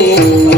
Hare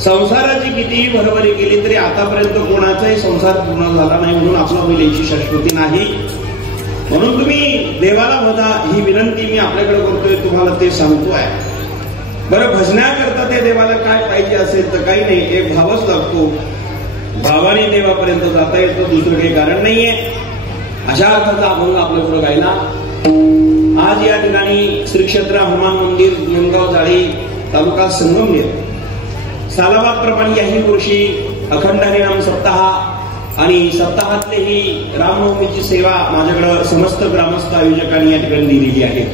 संसाराची कितीही भरभरी केली तरी आतापर्यंत कोणाचाही संसार पूर्ण झाला नाही म्हणून आपला बैलाची शाश्वती नाही. म्हणून तुम्ही देवाला भजा ही विनंती मी आपल्याकडे करतोय, तुम्हाला ते सांगतोय. बरं, भजण्याकरता ते देवाला काय पाहिजे असेल तर काही नाही, एक भावच लागतो. भावाने देवापर्यंत जाता येतो, दुसरं काही कारण नाहीये. अशा अर्थाचा अभंग आपल्याकडे गायला. आज या ठिकाणी श्री क्षेत्र हनुमान मंदिर, निमगाव जाळी, तालुका संगमनेर, सालाबादप्रमाणे याही वर्षी अखंड हरिनाम सप्ताह आणि सप्ताहातलेही रामनवमीची सेवा माझ्याकडे समस्त ग्रामस्थ आयोजकांनी या ठिकाणी दिलेली आहे.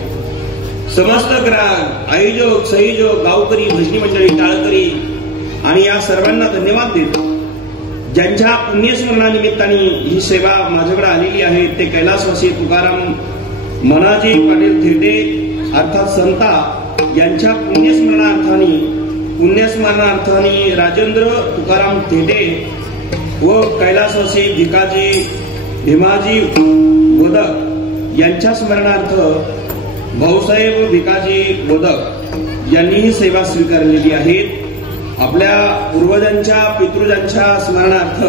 समस्त आयोजक, संयोजक, गावकरी, भजनी मंडळी, टाळकरी आणि या सर्वांना धन्यवाद देतो. ज्यांच्या पुण्यस्मरणानिमित्ताने ही सेवा माझ्याकडे आलेली आहे ते कैलासवासी तुकाराम मनाजी पाटील थिरडे अर्थात संता यांच्या पुण्यस्मरणार्थाने राजेंद्र तुकाराम थिरडे व कैलासवासी भीमाजी वदक यांच्या स्मरणार्थ भाऊसाहेब भिकाजी वदक यांनी ही सेवा स्वीकारलेली आहे. आपल्या पूर्वजांच्या पितृजांच्या स्मरणार्थ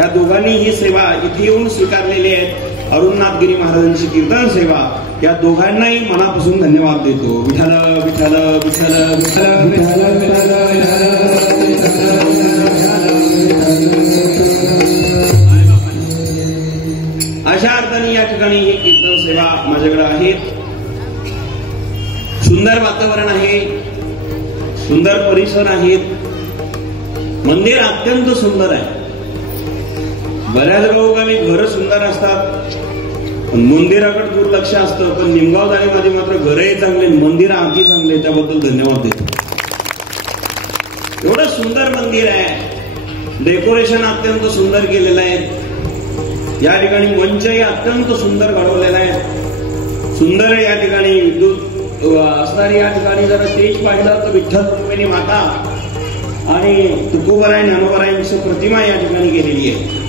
या दोघांनी ही सेवा इथे येऊन स्वीकारलेली आहे. अरुणनाथगिरी महाराजांची कीर्तन सेवा या दोघांनाही मनापासून धन्यवाद देतो. विठ्ठल विठ्ठल विठ्ठल विठ्ठल अशा अर्थाने या ठिकाणी ही कीर्तन सेवा माझ्याकडे आहे. सुंदर वातावरण आहे, सुंदर परिसर आहेत. मंदिर अत्यंत सुंदर आहे. बऱ्याच गावोगावी घरं सुंदर असतात पण मंदिराकडे दुर्लक्ष असतं. पण निमगाव जाळीमध्ये मात्र घरही चांगले, मंदिर अगदी चांगले, त्याबद्दल धन्यवाद देतो. एवढं सुंदर मंदिर आहे, डेकोरेशन अत्यंत सुंदर केलेलं आहे. या ठिकाणी मंचही अत्यंत सुंदर घडवलेला आहे. सुंदर या ठिकाणी विद्युत असणारी या ठिकाणी जर स्टेज पाहिलं तर विठ्ठल रुक्मिणी माता आणि तुकोबराय ज्ञानोबरायांची प्रतिमा या ठिकाणी केलेली आहे.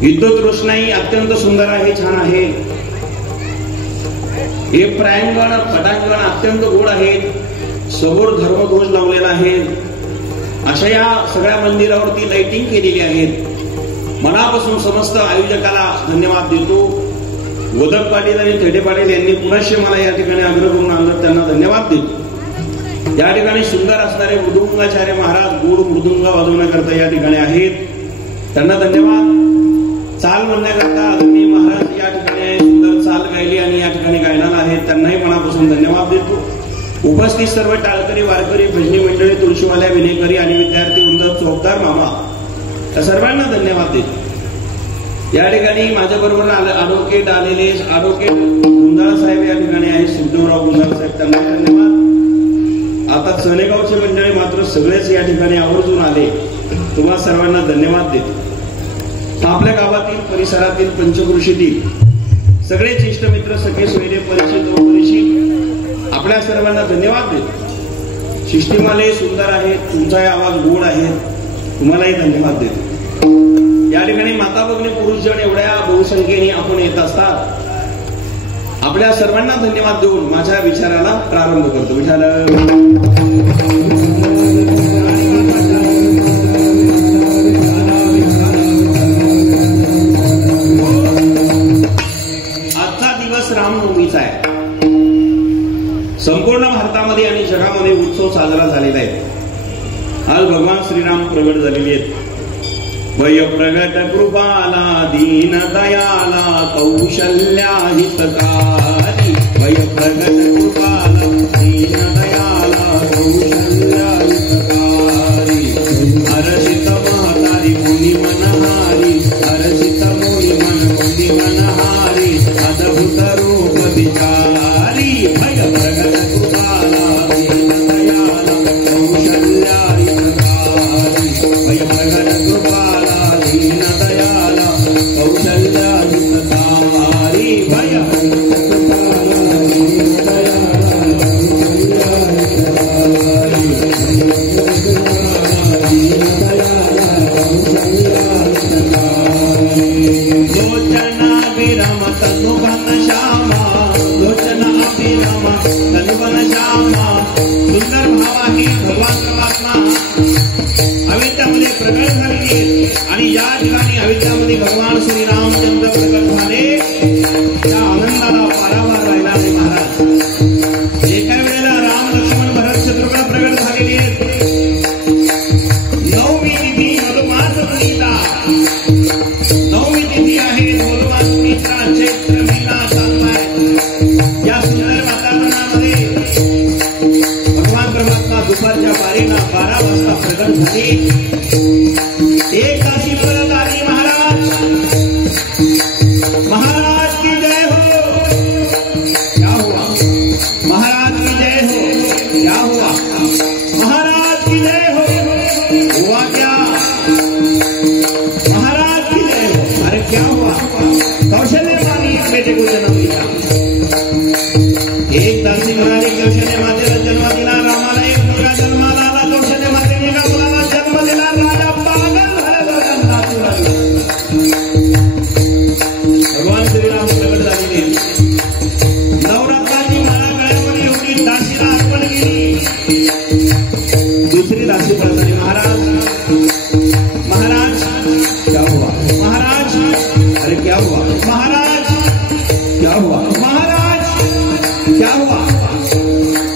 विद्युत रोषणाई अत्यंत सुंदर आहे, छान आहे. हे प्रांगण पटांगण अत्यंत गोड आहे. समोर धर्मध्वज लावलेला आहे. अशा या सगळ्या मंदिरावरती लाइटिंग केलेली आहे. मनापासून समस्त आयोजकाला धन्यवाद देतो. वदक पाटील आणि थेडे पाटील यांनी पुनश्च मला या ठिकाणी आग्रह करून आणलं, त्यांना धन्यवाद देतो. या ठिकाणी सुंदर असणारे मृदुंगाचार्य महाराज गोड मृदुंग वाजवण्याकरता या ठिकाणी आहेत, त्यांना धन्यवाद. चाल म्हणण्याकरता आदरणीय महाराज या ठिकाणी सुंदर चाल गायली आणि या ठिकाणी गायनाला आहेत, त्यांनाही मनापासून धन्यवाद देतो. उपस्थित सर्व टाळकरी, वारकरी, भजनी मंडळी, तुळशीवाल्या, विनेकरी आणि विद्यार्थी वृंद, चौकदार मामा या सर्वांना धन्यवाद देतो. या ठिकाणी माझ्या बरोबर ऍडव्होकेट आलेले ऍडव्होकेट गुंजाळ साहेब या ठिकाणी आहेत, सुखदेवराव गुंजाळ साहेब, त्यांना धन्यवाद. आता सनेगावचे मंडळी मात्र सगळेच या ठिकाणी आवर्जून आले, तुम्हा सर्वांना धन्यवाद देतो. आपल्या गावातील परिसरातील पंचकृषीतील सगळेच इष्टमित्र, सगळे सोयरे, परिचित व परिचित आपल्या सर्वांना धन्यवाद देतो. शिष्टीमाले सुंदर आहेत, तुमचाही आवाज गोड आहे, तुम्हालाही धन्यवाद देतो. या ठिकाणी माता भगिनी पुरुषजन एवढ्या बहुसंख्येने आपण येत असतात. आपल्या सर्वांना धन्यवाद देऊन माझ्या विचाराला प्रारंभ करतो. विठ्ठल आजचा दिवस रामनवमीचा आहे. संपूर्ण भारतामध्ये आणि जगामध्ये उत्सव साजरा झालेला आहे. आज भगवान श्रीराम प्रगट झालेले आहेत. वय प्रगट कृपाला दीन दयाला कौशल्या हितकारी. वय प्रगट कृपाला दीन दयाला कौशल्या हितकारी. हर्षित म्हातारी मुनी मनहारी. हर्षित मुनी मनहारी. अद्भुत रूप विचारी. वय प्रगट कृपाला दीन दयाला कौशल्या हितकारी. वय प्रगट कृपाला दीन दयाला कौशल्या हितकारी. वय लोचना विरम तनुवन श्यामा. लोचना विरम तनुवन श्यामा. सुंदर भाव आहे. भगवान परमात्मा अयोध्यामध्ये प्रगट झाले आणि या ठिकाणी अयोध्यामध्ये भगवान श्रीरामचंद्र प्रगट झाले. त्या आनंदाला पारावार राहिला नाही महाराज. एका वेळेला राम, लक्ष्मण, भरत, शत्रुघ्न प्रगट झालेले आहेत. नवमी तिथी मधुमास महिना. नवमी तिथी आहे मधुमास महिना. चैत्र महिना चाललाय. या सुंदर वातावरणामध्ये भगवान परमात्मा दुपारच्या 12 वाजता करण्यासाठी एक तासी परत आली. महाराज महाराज की जय हो. क्या हुआ? महाराज की जय हो. क्या हुआ? महाराज की जय हो. हुआ क्या? महाराज की जय हो. अरे क्या हुआ? कौशल्य मानी एक बेटे को जन्म दिया. एक दासी म्हणाली कौशल्य मातेला जन्म दिला. रामाला एक मुलगा जन्माला आला. कौशल्य मातेने एका मुलाला जन्म दिला. राजा पागल झाला. भगवान श्रीराम प्रगट झालेले. नवरात्राची माळा गळ्यामध्ये एवढी दासीला अर्पण केली. दुसरी दासी पडत आली. महाराज महाराज क्या हुआ? महाराज अरे क्या हुआ? महाराज क्या हुआ? महाराज क्या हुआ?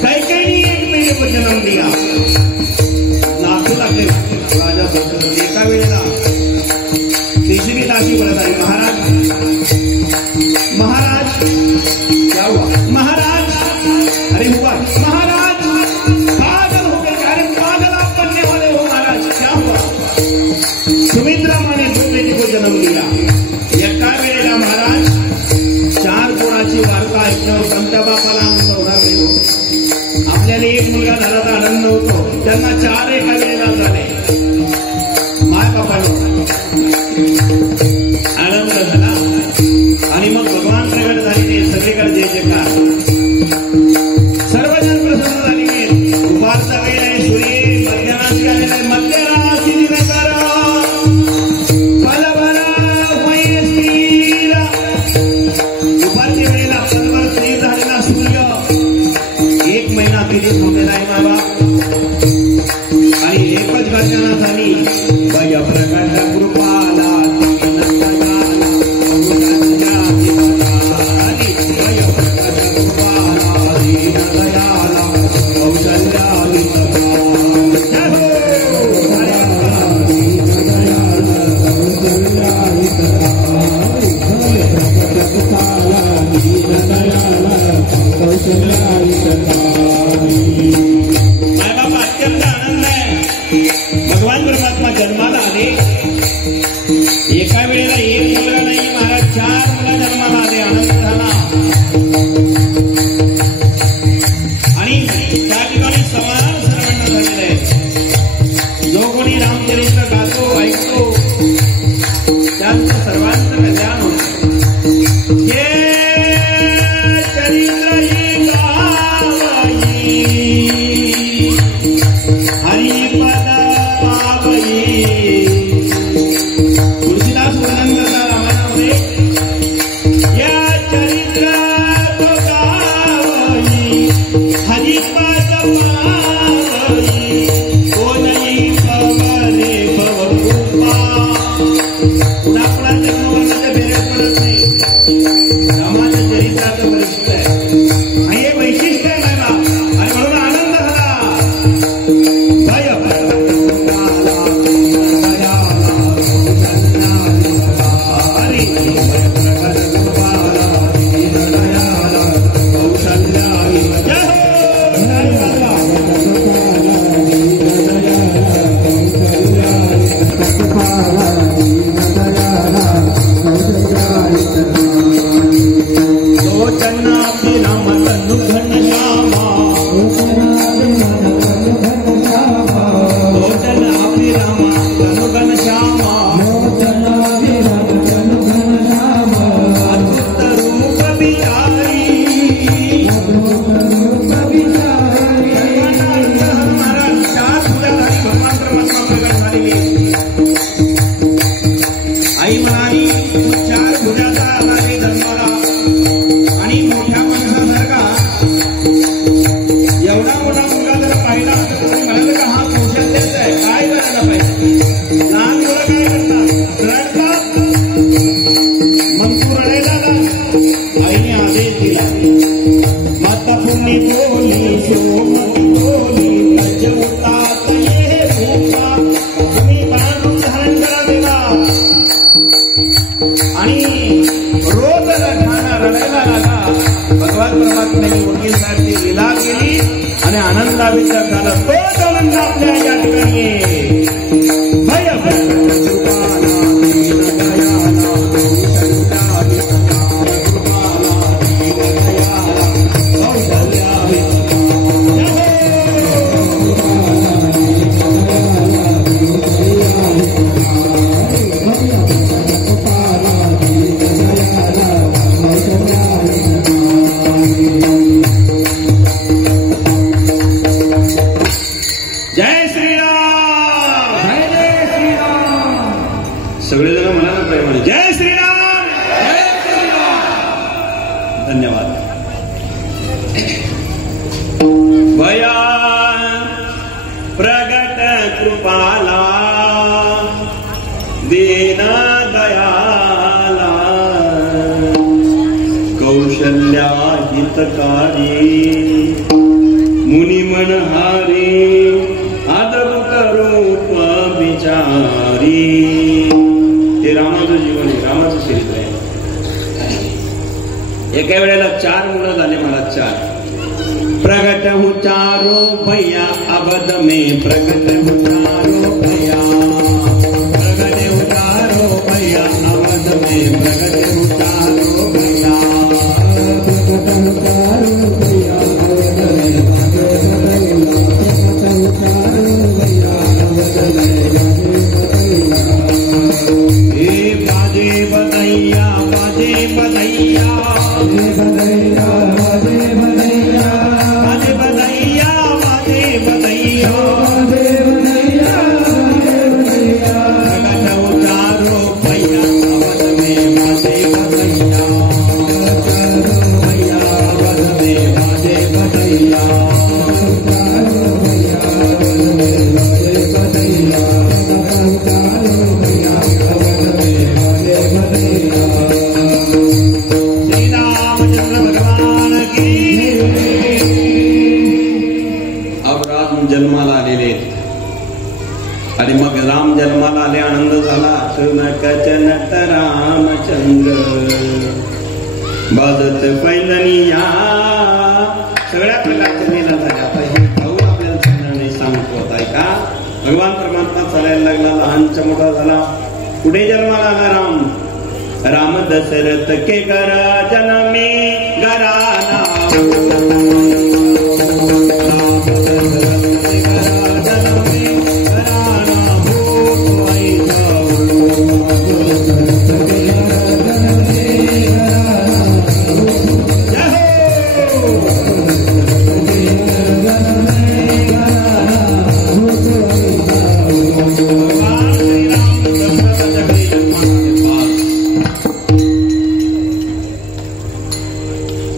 कैकेयी एक मेरे को जन्म दिया. नाचू लागले राजा दशरथ. एका वेळेला तिसरी दासी पडत आली. महाराज महाराज क्या हुआ? महाराज अरे हुआ महाराज पागल हो गए. अरे पागल आप बनने वाले हो महाराज. क्या हुआ? सुमित्रा माने बेटे को जन्म दिला. एका वेळेला महाराज चार कोणाची वार्ता ऐकल्यावर कोणत्या बापाला आनंद होणार नाही हो. आपल्याला एक मुलगा झाला तर आनंद होतो. त्यांना चार एका वेळेला झाले. माय बापाला आनंद झाला. आणि मग भगवान प्रगट झालेले. सगळीकडे जय जयकार. सर्वजण प्रसन्न झालेले. दुपारचा वेळ आहे. सूर्य मध्यराशी आलेला आहे. मध्यराशी दिनकर दुपारच्या वेळेला पलवर स्थिर झालेला सूर्य एक महिना किती थांबलेला आहे बाबा. आणि एकच गर्जना झाली. वय प्रकट कृपाला अत्यंत आनंद आहे. भगवान परमात्मा जन्माला आले. एका वेळेला एक मुलगा नाही महाराज, चार मुलं जन्माला आले. आनंद झाला. आणि त्या ठिकाणी समाधान सर्वांना झालेलं आहे. जो कोणी रामचरित्र गातो ऐकतो त्यांचं सर्वांचं कल्याण होतं. तुलसीदास वर्णन करता रामायणामध्ये या चरित्र हरिपद पावई कोणही पवने पवकृपा. कुणाकुणाच्या वर्णाच्या बेऱ्यात पडत नाही. रामाच्या चरित्राचं वैशिष्ट्य आहे. आणि हे वैशिष्ट्य आहे मला. आणि म्हणून आनंद झाला. आई म्हणाली चार भुजाचा आला जन्माला. आणि मोठ्या माणसासारखा एवढा मोठा मुलगा जर पाहिला तर तुम्ही म्हणाल का हा कौशल्याचा आहे. काय करायला पाहिजे? लहान मुलं काय करतात? रडतात. मग तू रडायला लाग. आईने आदेश दिला. माता पुण्य बोली सोमती बोली लज्जवतात ये भूमा. तुम्ही बाळांचं धारण करा देवा. आणि रोज रडायला लागा. भगवान परमात्म्याने वकीलसाठी लीला केली. आणि आनंदावित झाला तोच आनंद आपल्या या ठिकाणी सगळेजण म्हणा ना प्रेमाने जय श्रीराम, जय श्रीराम. धन्यवाद. भया प्रगट कृपाला दीन दयाला कौशल्या हितकारी मुनी मनहारी आदरूप रूप विचारी. हे रामाचं जीवन आहे, रामाचं चरित्र आहे. एका वेळेला 4 मुलं झाले मला. 4 प्रगट हूँ चारो भैया अबद में प्रगट हूँ चारो भैया, प्रगट हूँ चारो भैया अबद में प्रगट हूँ चारो भैया, प्रगट हूँ चारो भैया अबद में प्रगट हूँ चारो भैया अबद में. बाजे बधैया बाजे बधैया बाजे बधैया बाजे बधैया बाजे बधैया बाजे बधैया बाजे बधैया बाजे बधैया. प्रगट हूँ चारो भैया अबद में बाजे बधैया, चारो भैया अबद में बाजे बधैया, चारो भैया अबद में बाजे बधैया, चारो भैया अबद में बाजे बधैया. श्री रामचंद्र भगवान की. अब राम जन्माला आलेले आणि मग राम जन्माला आले, आनंद झाला. सुनकच नट रामचंद्र बाजत पैलनिया. सगळ्या प्रकारच्या लीला झाल्या. आता हे पाहून आपल्याला सांगणार नाही, सांगतो होता का भगवान परमात्मा चालायला लागला, लहानचा मोठा झाला. पुढे जन्माला आला राम. राम दशरथ के घर जन्मे घराना,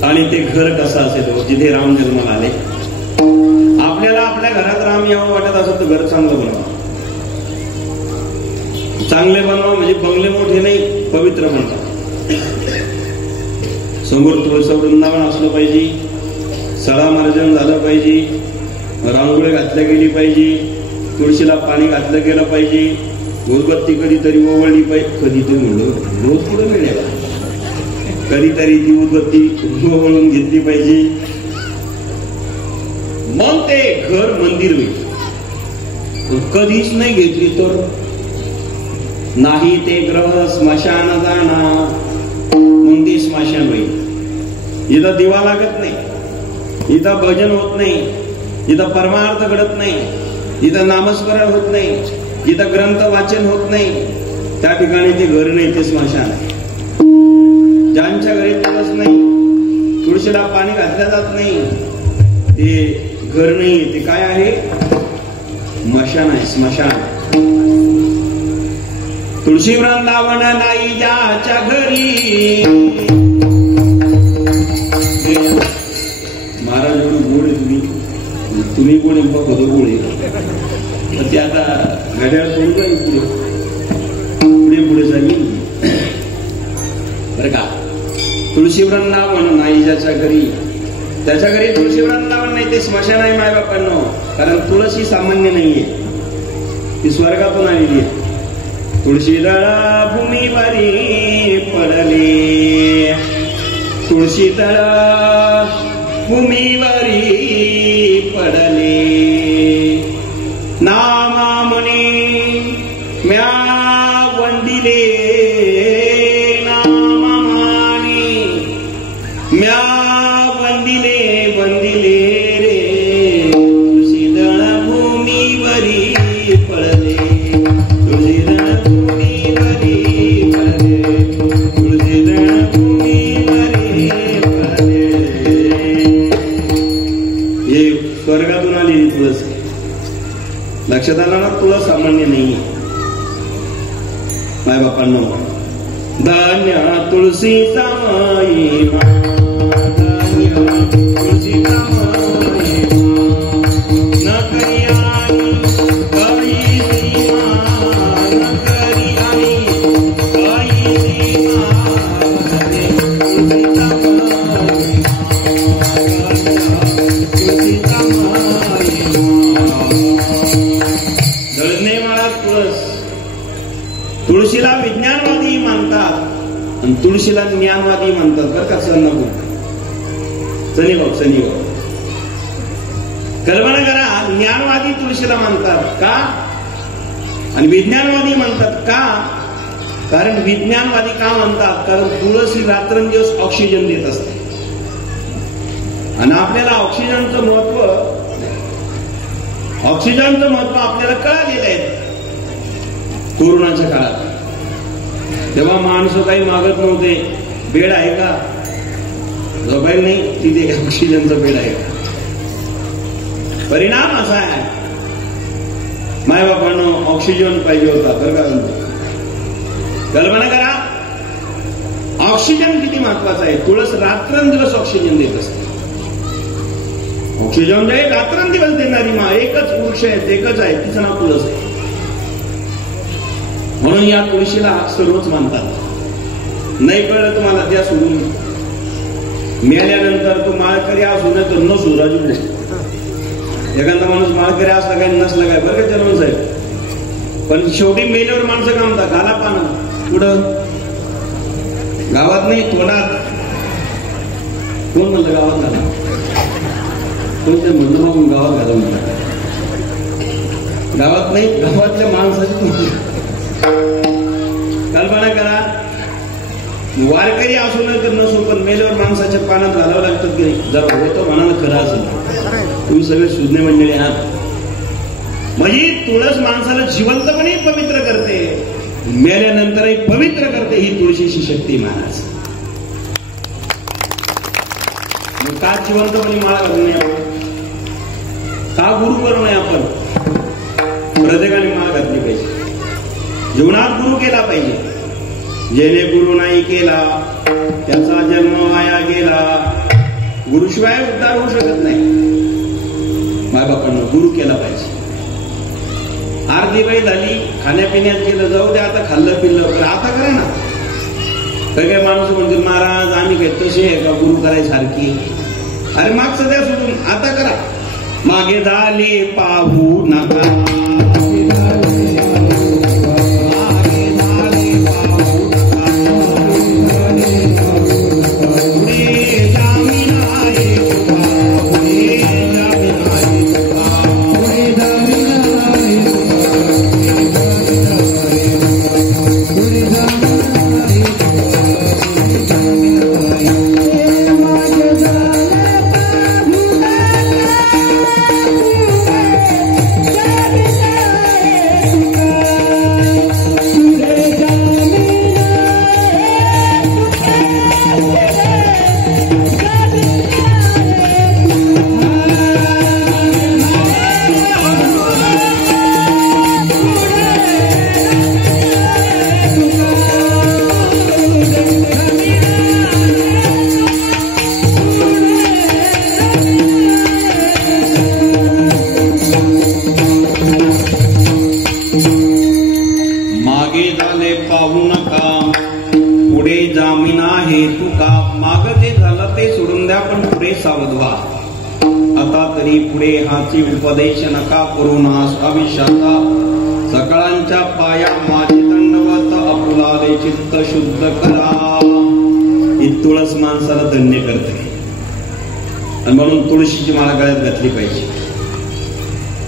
आणि ते घर कसं असेल जिथे राम जन्माला आले. आपल्याला आपल्या घरात राम यावं वाटत असत तर घर चांगलं बनवा. चांगले बनवा म्हणजे बंगले मोठे नाही, पवित्र बनवा. समोर तुळस वृंदावन असलं पाहिजे, सळा मार्जन झालं पाहिजे, रांगोळी घातल्या गेली पाहिजे, तुळशीला पाणी घातलं गेलं पाहिजे, उदबत्ती कधीतरी ओवळली पाहिजे. कधीतरी म्हणलं रोज पुढे मिळेल, कधीतरी ती उदबत्ती ओवळून घेतली पाहिजे. मग ते घर मंदिर होईल. कधीच नाही घेतली तर नाही ते ग्रह स्मशान जाणार, मग ते स्मशान होईल. इथं दिवा लागत नाही, इथं भजन होत नाही, इथं परमार्थ घडत नाही, इथं नामस्मरण होत नाही, इथं ग्रंथ वाचन होत नाही. त्या ठिकाणी ते घर नाही, ते स्मशान आहे. ज्यांच्या घरी तुळस नाही, तुळशीला पाणी घातलं जात नाही, ते घर नाही, ते काय आहे? स्मशान आहे, स्मशान. तुळशी वृंदावन नाही ज्याच्या घरी. महाराज एवढं गोड आहे तुम्ही कोण होतं गोड आहे. तर ते आता घड्याळ सोडून जाईल पुढे पुढे जाईल बरं का. तुळशी वृंदावन नाही ज्याच्या घरी, त्याच्या घरी तुळशी वृंदावन नाही, ते स्मशान आहे माय बापांनो. कारण तुळस ही सामान्य नाहीये, ती स्वर्गातून आलेली आहे. तुळशी दळा भूमीवरी पडले, तुळशी दळा भूमीवरी पडले नामा म्हणे म्या वंदिले नामा म्हणे म्या वंदिले वंदिले रे तुळशीदळ भूमीवरी पडले तुळशीदळ भूमीवरी पडले तुळशीदळ भूमीवरी पडले. हे स्वर्गातून आलेली तुळस लक्षात आलं ना. तुळस सामान्य नाही. माय बापांना धान्य तुळशीचा महिमा धान्य तुळशीचा महिमा न करी आणि काही सीमा न करी आणि काही सीमा तुळशीचा तुळशीचा दळणे माळा तुळस. तुळशीला विज्ञानवादी मानतात आणि तुळशीला ज्ञानवादी म्हणतात बरं का. सण नको शनिभाऊ शनिभाऊ कल्पना करा. ज्ञानवादी तुळशीला मानतात का आणि विज्ञानवादी म्हणतात का. कारण विज्ञानवादी का म्हणतात कारण तुळस ही रात्रंदिवस ऑक्सिजन देत असते आणि आपल्याला ऑक्सिजनचं महत्व आपल्याला कळालेलं आहे. कोरोनाच्या काळात तेव्हा माणसं काही मागत नव्हते. बेड आहे का झोपायला नाही तिथे ऑक्सिजनचा बेड आहे का. परिणाम असा आहे मायबापांना ऑक्सिजन पाहिजे होता बरं का. कल्पना करा ऑक्सिजन किती महत्वाचा आहे. तुळस रात्रंदिवस ऑक्सिजन देत असते. ऑक्सिजन जे रात्रंदिवस देणारी मा एकच वृक्ष आहे एकच आहे तिचं नाव तुळस आहे. म्हणून या तुळशीला सर्वच मानतात. नाही कळलं तुम्हाला त्या सोडून मेल्यानंतर तू माळकरी असू नये तर नसू राजू. एखादा माणूस माळकरी असला काय नसला काय बरं का चरण साहेब. पण शेवटी मेल्यावर माणसं काय म्हणतात घाला पानं पुढं गावात नाही तोंडात. कोण म्हणलं गावात घाला कोणते म्हणलं मग गावात घाला म्हणतात. गावात नाही गावातल्या माणसाची कल्पना करा. वारकरी असू नये तर नसू पण मेल्यावर माणसाच्या पानात घालावं लागतं की जरा होतं म्हणाला खरं असेल. तुम्ही सगळे सुज्ञ मंडळी आहात. म्हणजे तुळस माणसाला जिवंतपणे पवित्र करते मेल्यानंतरही पवित्र करते. ही तुळशीची शक्ती महाराज. मग का जिवंतपणे माळा घालू नये आपण. का गुरु करू नये आपण. प्रत्येकाने माळ घातली पाहिजे. जीवनात गुरु केला पाहिजे. ज्याने गुरु नाही केला त्याचा जन्म वाया गेला. गुरुशिवाय उद्धार होऊ शकत नाही. मायबापांना गुरु केला पाहिजे. अर्धी बाई झाली खाण्यापिण्यात केलं जाऊ दे आता खाल्लं पिल्लं तर आता करा ना. काही माणूस म्हणतील महाराज आम्ही काय तसे आहे का गुरु करायसारखी. अरे मागचं द्या सोडून आता करा. मागे झाले पाहू नका पुढे हाची उपदेश नका करू नास अविश्वासा. सकळांच्या पाया माझे दंडवत आपुलाले चित्त शुद्ध करा. ही तुळस माणसाला धन्य करते. आणि म्हणून तुळशीची माळ गळ्यात घातली पाहिजे.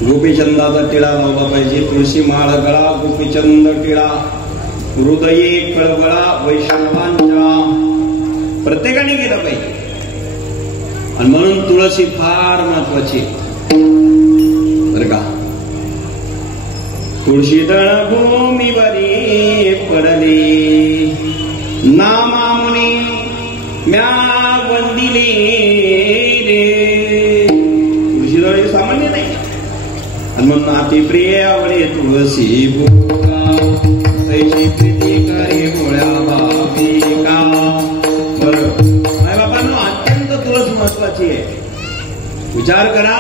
गोपीचंदाचा टिळा लावला पाहिजे. तुळशी माळ गळा, गोपीचंद टिळा, हृदये कळवळा, वैष्णवांच्या प्रत्येकाने केलं पाहिजे. आणि म्हणून तुळशी फार महत्वाची बरं का. तुळशी दळ भूमीवरी पडले, नामामुनी म्या वंदिले रे. तुळशी दळ हे सामान्य नाही. आणि म्हणून अति प्रिय आवडे तुळशी बोला, तैशी प्रीती करे भोळ्या बापिका. बरं माय बाबांनो, अत्यंत तुळस महत्वाची आहे. विचार करा,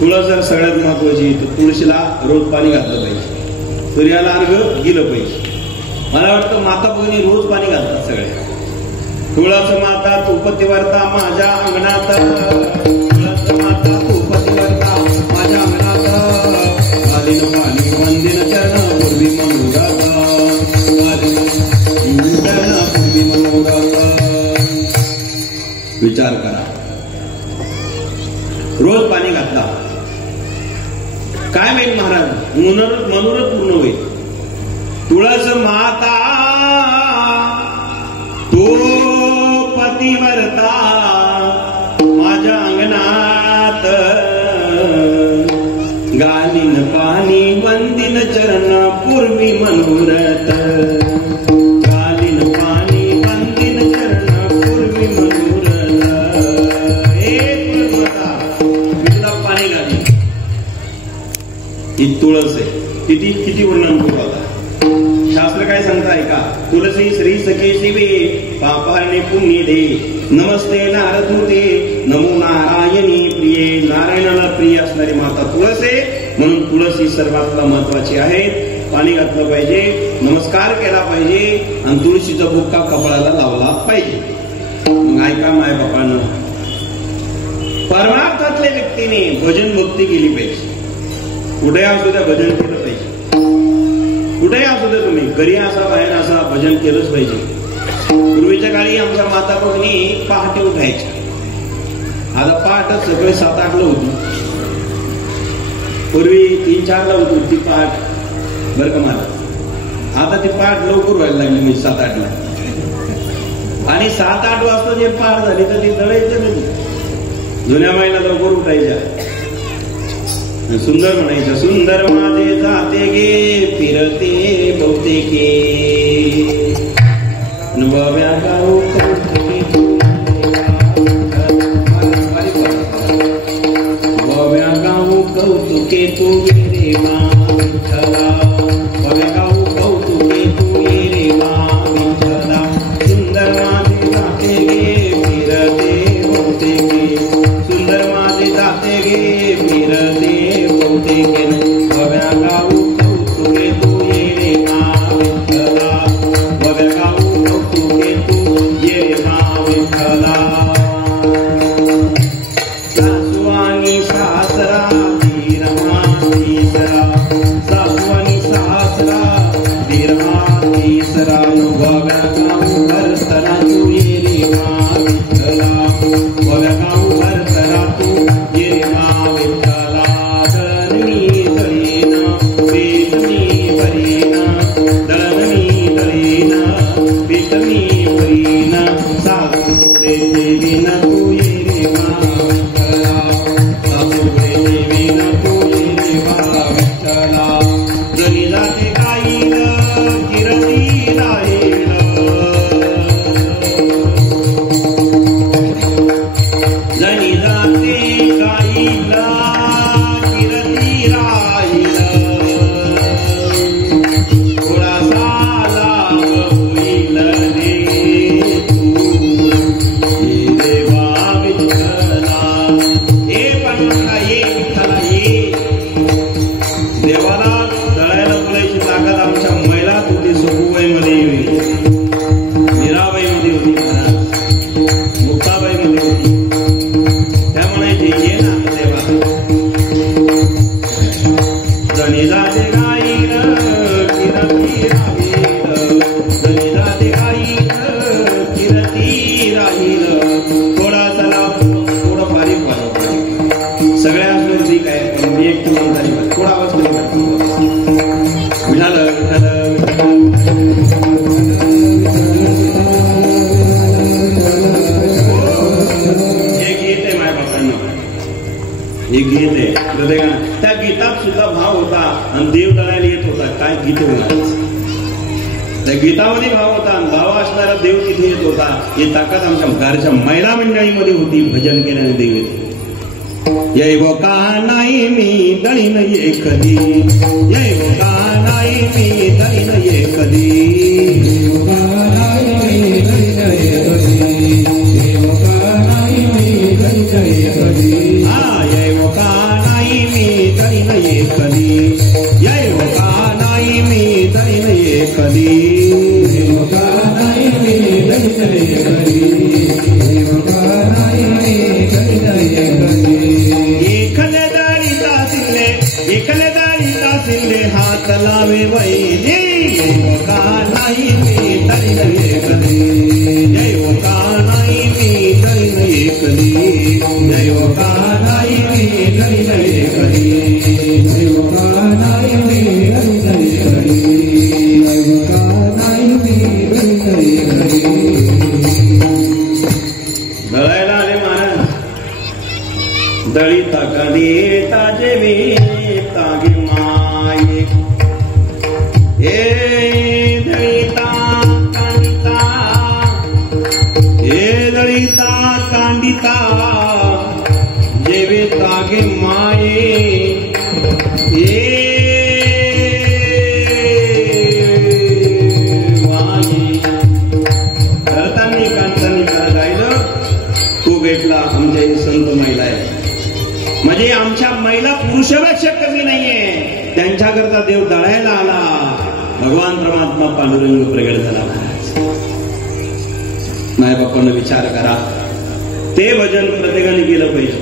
तुळस जर सगळ्यात महत्वाची तर तुळशीला रोज पाणी घातलं पाहिजे. सूर्याला अर्घ दिलं पाहिजे. मला वाटतं माता भगिनी रोज पाणी घालतात सगळ्या. तुळस माता तू पतिव्रता माझ्या अंगणात, तुळस माता तू पतिव्रता माझ्या अंगणात, घालीन पाणी वंदिन चरण पूर्वी मनोरथ, घालीन चरण पूर्वी मनोरथ. विचार करा, रोज पाणी घातला काय माहित महाराज, मनोरथ पूर्ण होईल. तुळस माता तो पतिव्रता माझ्या अंगणात, घालीन पाणी वंदिन चरण पूर्वी मनोरथ, घालीन पाणी वंदिन चरण पूर्वी मनोरथ. हे तुळस माता तुला पाणी घाली. ही तुळस आहे. किती किती वर्णन करू आता. शास्त्र काय सांगता ऐका. तुलसी श्री सखे शिवे पापारणे पुण्य दे, नमस्ते नारदूते नमो नारायणी प्रिये. नारायणाला प्रिय असणारी माता तुळस आहे. म्हणून तुळस ही सर्वात महत्वाची आहे. पाणी घातलं पाहिजे, नमस्कार केला पाहिजे आणि तुळशीचा बुक्का कपाळाला लावला पाहिजे. मग ऐका माय बापानं, परमार्थातल्या व्यक्तीने भजन भक्ती केली पाहिजे. कुठे असू द्या भजन केलं पाहिजे. कुठेही असू दे, तुम्ही घरी असा बाहेर असा भजन केलंच पाहिजे. पूर्वीच्या काळी आमच्या माता भगिनी पहाटे उठायच्या. आता पहाटच सगळे 7-8 होती. पूर्वी 3-4 होती पहाट बरं का मला. आता ती पहाट लवकर व्हायला लागली, म्हणजे 7-8 आणि 7-8 वाजता जे पहाट झाली तर ती दळायचं नाही. जुन्या बाईला लवकर उठायच्या, सुंदर म्हणायचं. सुंदर माझे जाते गे फिरते बहुतेके, नव्या गाऊ कौतुके, नव्या गाऊ कौतुके तू गे मा विठ्ठला, नव्या गाऊ कौतुके तू गे मा विठ्ठला. सुंदर माझे जाते गे फिरते बहुतेके, सुंदर माझे जाते गे फिरते बहुतेके, नव्या गाऊ कौतुके तू ये मा विठ्ठला, नव्या गाऊ कौतुके तू ये मा विठ्ठला. सासू आणि सासरा धीर मातीसरा, सासू आणि सासरा धीर मातीसरा, नव्या गाऊ भरतरा तू ये मा विठ्ठला, नव्या गाऊ भरतरा तू ये मा विठ्ठला. दळणी दळीना बेटणी भरीना, दळणी दळीना बेटणी भरीना, सासूकडे देवीना तू ये मा विठ्ठला, सासूकडे देवीना तू ये मा विठ्ठला. जणी जाते गाईल किरती राहील, एक गीत आहे त्या गीतात सुद्धा भाव होता आणि देव दळायला येत होता. काय गीत होणार त्या गीतामध्ये भाव होता आणि भाव असणारा देव तिथे येत होता. ही ताकद आमच्या घरच्या महिला मंडळीमध्ये होती. भजन केल्याने देव येतो. येव का नाही मी दळीन ये कधी, येव का नाही मी दळीन ये कधी, येव का नाही मी दळीन ये कधी, येव का नाही मी दळीन ये कधी, हा येव का नाही मी दळीन ये कधी, येव का नाही मी दळीन ये कधी, येव का नाही मी दळीन ये कधी, येव का नाही मी दळीन ये कधी. एकले दाळीता सिल्ले हात लावे वैली, येव का नाही मी दळीन ये कधी, येव का नाही मी दळीन ये कधी, येव का नाही मी दळीन ये कधी, येव का नाही मी दळीन ये कधी, येव का नाही मी दळीन ये कधी. दळायला आले महाराज. दळीता कधी ताजे मी तागे माये, हे दळीता कांडिता, हे दळीता कांडिता, जेवे तागे माये, हे माये. करतानी कांतानी गायलं तू भेटला. आमच्या ही संत महिला आहे, म्हणजे आमच्या महिला पुरुषापेक्षा कमी नाहीये. त्यांच्याकरता देव दळायला आला. भगवान परमात्मा पांडुरंग प्रगट झाला. माय बापांना विचार करा. ते भजन प्रत्येकाने केलं पाहिजे.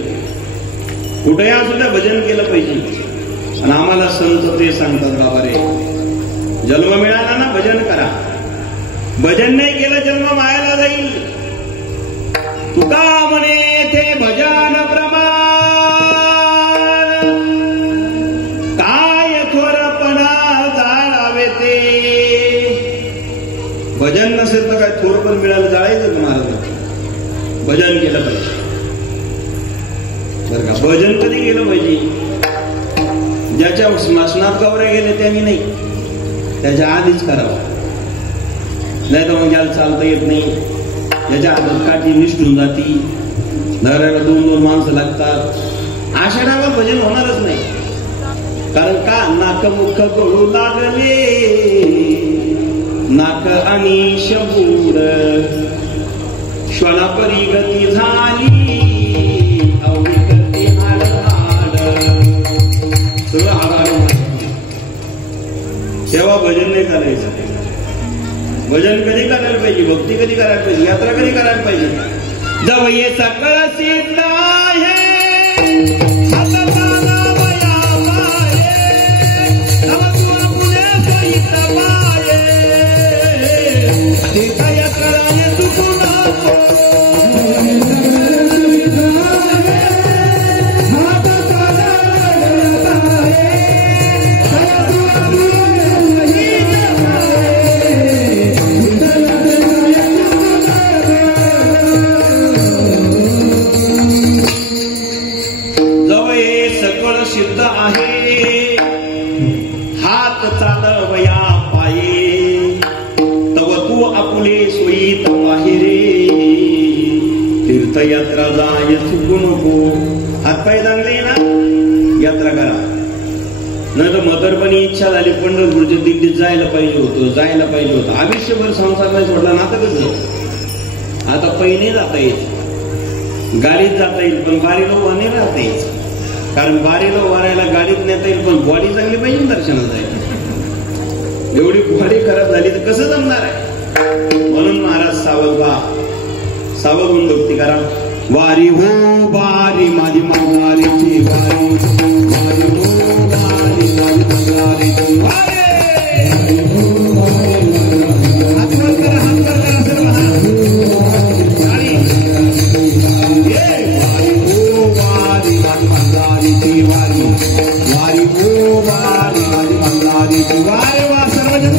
कुठेही असू द्या भजन केलं पाहिजे. आणि आम्हाला संत ते सांगतात बाबा रे, जन्म मिळाला ना भजन करा. भजन नाही केलं जन्म मायाला जाईल. तुका म्हणे ते भजन प्रमाण, भजन नसेल तर काय थोर पण मिळालं जाळायचं तुम्हाला. भजन केलं पाहिजे बरं का. भजन कधी केलं पाहिजे? ज्याच्या स्मशनात गौऱ्या गेले त्यांनी नाही, त्याच्या आधीच करावं. नाही तर मग याला चालता येत नाही. ज्याच्या हातात काठी निष्ठून जाती, धरायला 2-2 माणसं लागतात, अशा टायमात भजन होणारच नाही. कारण का? नाक मुख गळू लागले, नाक आणि शबूड, श्वानापरी गती झाली, अवघी हाड हाड, सगळं हाड. तेव्हा भजन नाही करायचं. भजन कधी करायला पाहिजे? भक्ती कधी करायला पाहिजे? यात्रा कधी करायला पाहिजे? जवळ ये सकळ सिद्ध आहे, सिद्ध आहे, हात चालवया पाये, तव तू आपुले सोयीत बाहेरे, तीर्थयात्रा जाय चुकू नको. हातपाय चांगले ना, यात्रा करा. नाही तर म्हातारपणी इच्छा झाली पंढरपूरच्या दिंडीत जायला पाहिजे होतं. आयुष्यभर संसार नाही सोडला ना. आता कसं? आता पैने जाता येईल, गाडीत जाता येईल, पण बारीला वाने राहता येईल. कारण बारीला वारायला गाडीत नेता येईल, पण बॉडी चांगली पाहिजे दर्शनाला जाईल. एवढी बॉडी खराब झाली तर कसं जमणार आहे? म्हणून महाराज सावध व्हा, सावध होऊन भक्ती करा. वारी हो वारी माझी मंगळारीची वारी, वारी हो वारी माझी मंगळारीची वारी. वारी हो वारी माझी मंगळारीची वारी. वा सर्वजण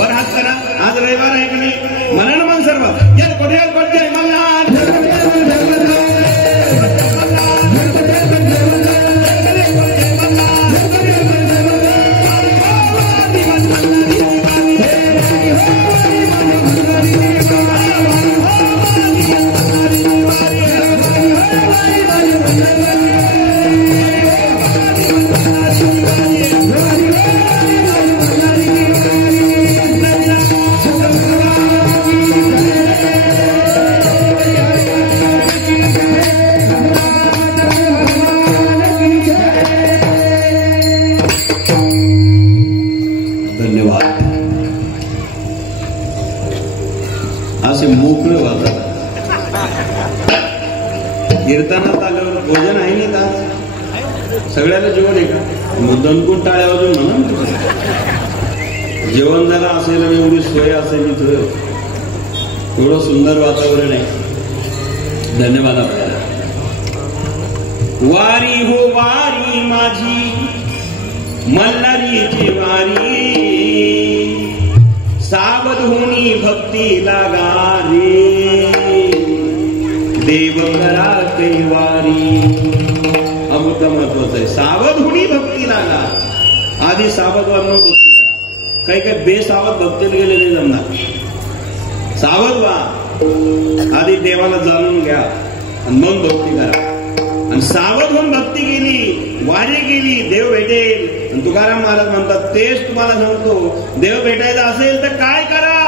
वर हात करा. आज रविवार आहे की नाही? म्हणा ना मग सर्व जय कोटे जय मल्हार. असे मोकळे वाजत. कीर्तनात आल्यावर भोजन आहे नाही का? सगळ्याला जेवण आहे का? दणकून टाळ्या वाजून म्हणून जेवण झालं असेल आणि एवढी सोय असेल इथं. एवढं सुंदर वातावरण आहे. धन्यवाद आपल्याला. वारी हो वारी माझी मल्हारीची वारी, सावध होनी भक्ती लागा रे, देव करा वारी. अमृत महत्वाचं आहे. सावध होनी भक्ती लागा. आधी सावध व्हा भक्ती करा. काही काही बेसावध भक्तीत गेले नाही जमणार. सावध व्हा. आधी देवाला जाणून घ्या आणि मग भक्ती करा. आणि सावध होऊन भक्ती केली, वारी केली, देव भेटेल. आणि तुकाराम महाराज म्हणतात तेच तुम्हाला सांगतो. देव भेटायचा असेल तर काय करा?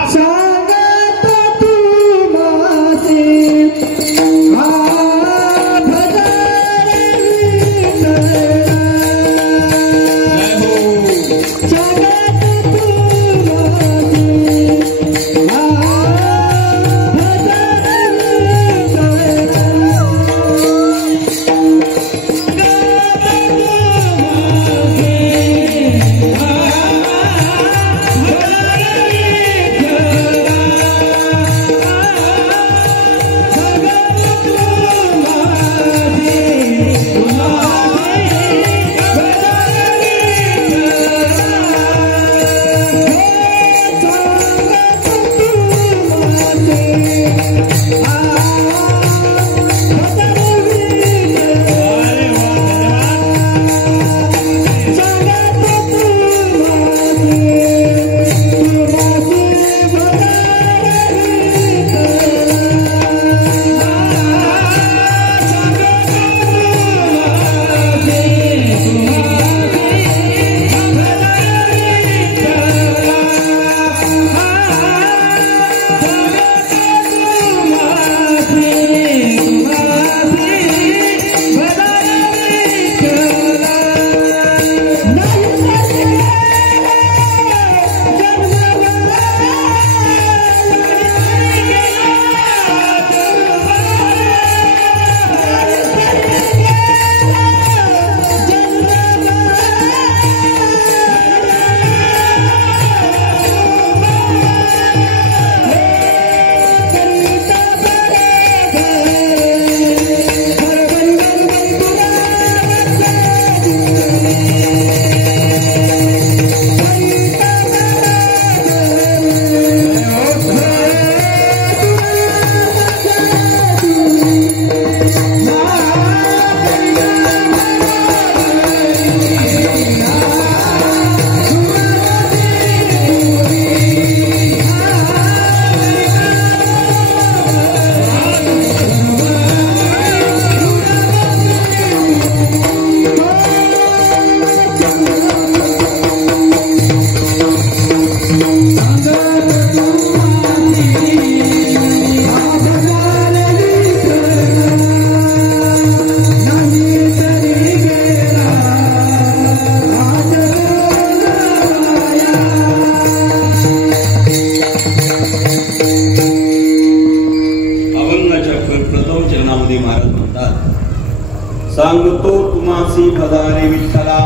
सांगतो तुम्हासी पदारे विठ्ठला,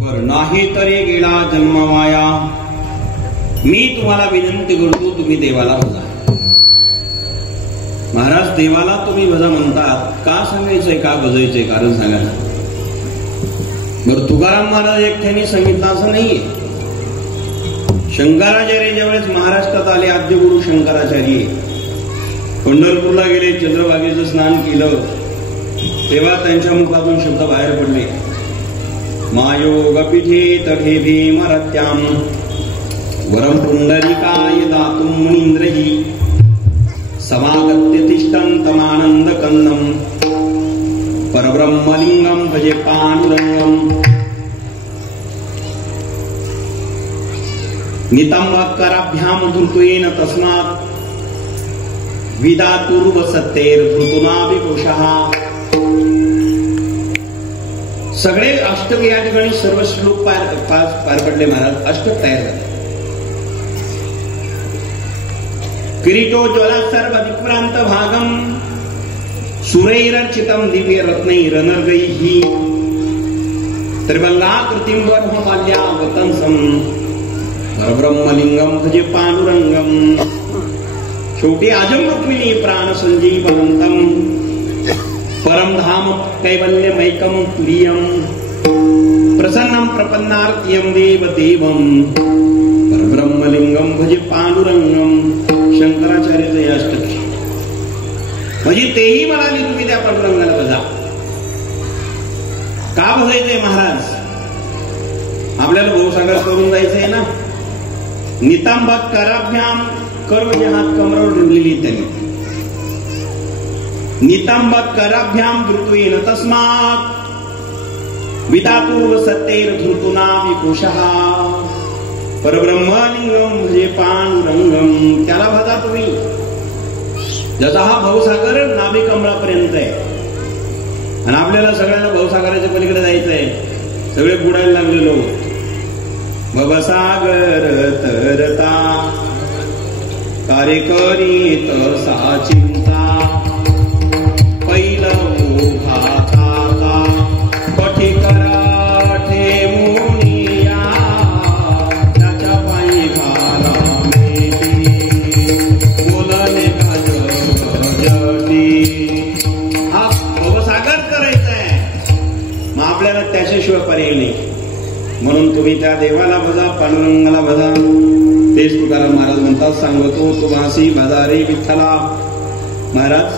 बर नाही तरी गेला जन्म माया. मी तुम्हाला विनंती करतो तुम्ही देवाला भजा. महाराज देवाला तुम्ही भजा म्हणतात का सांगायचंय, का भजायचंय कारण सांगा. बरं तुकाराम महाराज एकट्याने सांगितलं असं नाहीये. शंकराचार्य ज्यावेळेस महाराष्ट्रात आले, आद्यगुरु शंकराचार्य पंढरपूरला गेले, चंद्रभागेचं स्नान केलं, तेव्हा त्यांच्या मुखातून शब्द बाहेर पडले, मायोगपीठे तठे भीमरत्याम वरम पुंडरिकाय दातुं मुनींद्रहि समागत्य तिष्ठन्तमानंद कन्नम परब्रह्मलिंगम भजे पांडुरंगम नितंबकराभ्याम धृतेन तस्मात् विदातुर्वसतेर्धृतुना विकोशः. सगळे अष्टक या ठिकाणी सर्व श्लोक पार पडले महाराज. अष्टक तयार झाले. किरीटोज्वला सर्व विक्रांत भागम सुरैरर्चितम दिव्य रत्नैरनर्गैः त्रिभंगाकृतिं ब्रह्ममाल्यावतंसं परब्रह्मलिंगम भजे पांडुरंगम. शेवटी आजम रुक्मिणी प्राण संजीवनंतम परमधाम कैवल्यमैकम तुरीयम प्रसन्नम प्रपन्नार्त्यम देवदेवम परब्रह्मलिंगम भजे पांडुरंगम. शंकराचार्याचं हे अष्टक. म्हणजे तेही म्हणाले तुम्ही त्या पांडुरंगाला बजा. का बजायचंय महाराज? आपल्याला भवसागर करून जायचंय ना. नितांबक कराभ्याम, कर म्हणजे हात कमरावर ठेवलेली त्यांनी. नितांबक कराभ्याम धृतुयेन तस्मात् विदातुर्व सत्तेर धृतुना विकोशः परब्रह्मलिंगम म्हणजे पांडुरंगम. त्याला भजा तुम्ही. ज्याचा हा भवसागर नाभी कमळापर्यंत आहे आणि आपल्याला सगळ्यांना भवसागराच्या पलीकडे जायचंय. सगळे बुडायला लागलेलो. भवसागर तरता कार्य करीत सा चिंता पहिला मोठा कठी करा ठेवूनिया त्याच्या पायी घाला बोलले हा भवसागर करायचंय. मग आपल्याला त्याच्याशिवाय पर्याय नाही. म्हणून तुम्ही त्या देवाला भजा, पांडुरंगाला भजा. तेच तुकाराम महाराज म्हणतात, सांगतो तुम्हासी भजा रे विठ्ठला. महाराज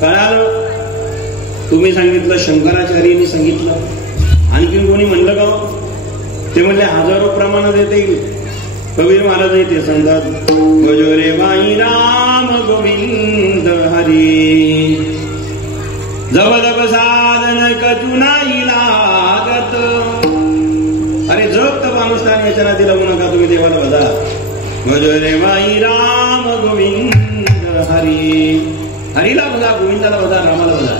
कळालं. तुम्ही सांगितलं, शंकराचार्यांनी सांगितलं, आणखी कोणी म्हणलं का? ते म्हणले हजारो प्रमाणात येते. कबीर महाराज ते सांगतात, भजो रे बाई राम गोविंद हरी जब जब साधन कचू नाही लागत. अरे जप तप अनुष्ठान याच्या नादी लागू नका. तुम्ही देवाला भजा. भजो रे बाई राम गोविंद हरी. हरीला भजा, गोविंदाला भजा, रामाला भजा.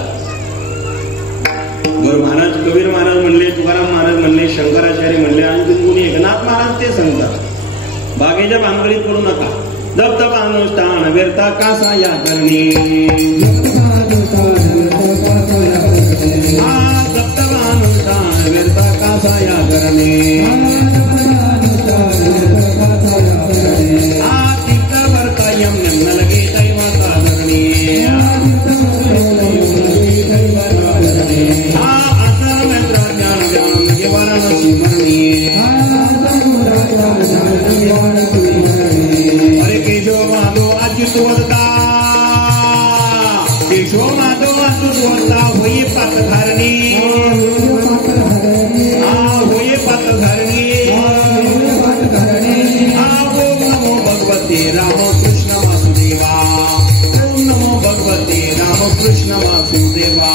बरं महाराज कबीर महाराज म्हणले, तुकाराम महाराज म्हणले, शंकराचार्य म्हणले, आणखी कोणी एकनाथ महाराज ते सांगतात, बागेच्या भानगडीत पडू नका. जप तप अनुष्ठान व्यर्थ कासा या करणे. जप तप अनुष्ठान व्यर्थ कासा या करणे. तीर्थवर्तयम न लगे दैवता धरणे. अरे केशव माधव अच्युतवरता, केशव माधव अच्युतवरता होई पात धारणी. होई पात धारणी. ओम नमो भगवते रामकृष्ण वासुदेवा. ओम नमो भगवते रामकृष्ण वासुदेवा.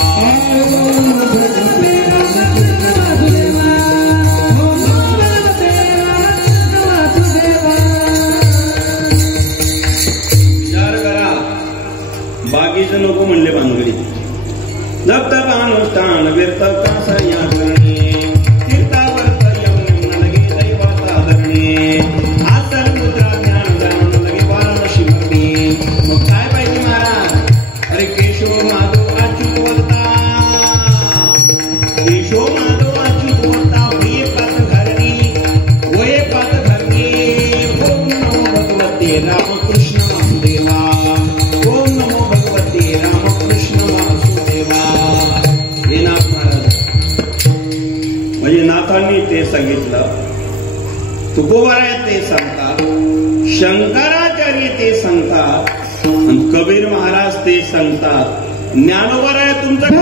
बाकीचे लोक म्हणले भानगडीत. जप तप अनुष्ठान व्यर्थ कासा या करणे. तीर्थावर्तयम न लगे दैवता धरणे. आसन मुद्रा ज्ञान ज्ञान लगे वाराणसी भरणे. मग काय पाहिजे महाराज? अरे केशव माधव अच्युतवरता, केशव माधव अच्युतवरता होये पात धरणी. होये पात धरणी. ओम नमो भगवते रामकृष्ण वासुदेवा. ओम नमो भगवते रामकृष्ण वासुदेवा. हे नाथ महाराज तुकोबाराय ते सांगतात, शंकराचार्य ते सांगतात, आणि कबीर महाराज ते सांगतात, ज्ञानोबाराय तुमचं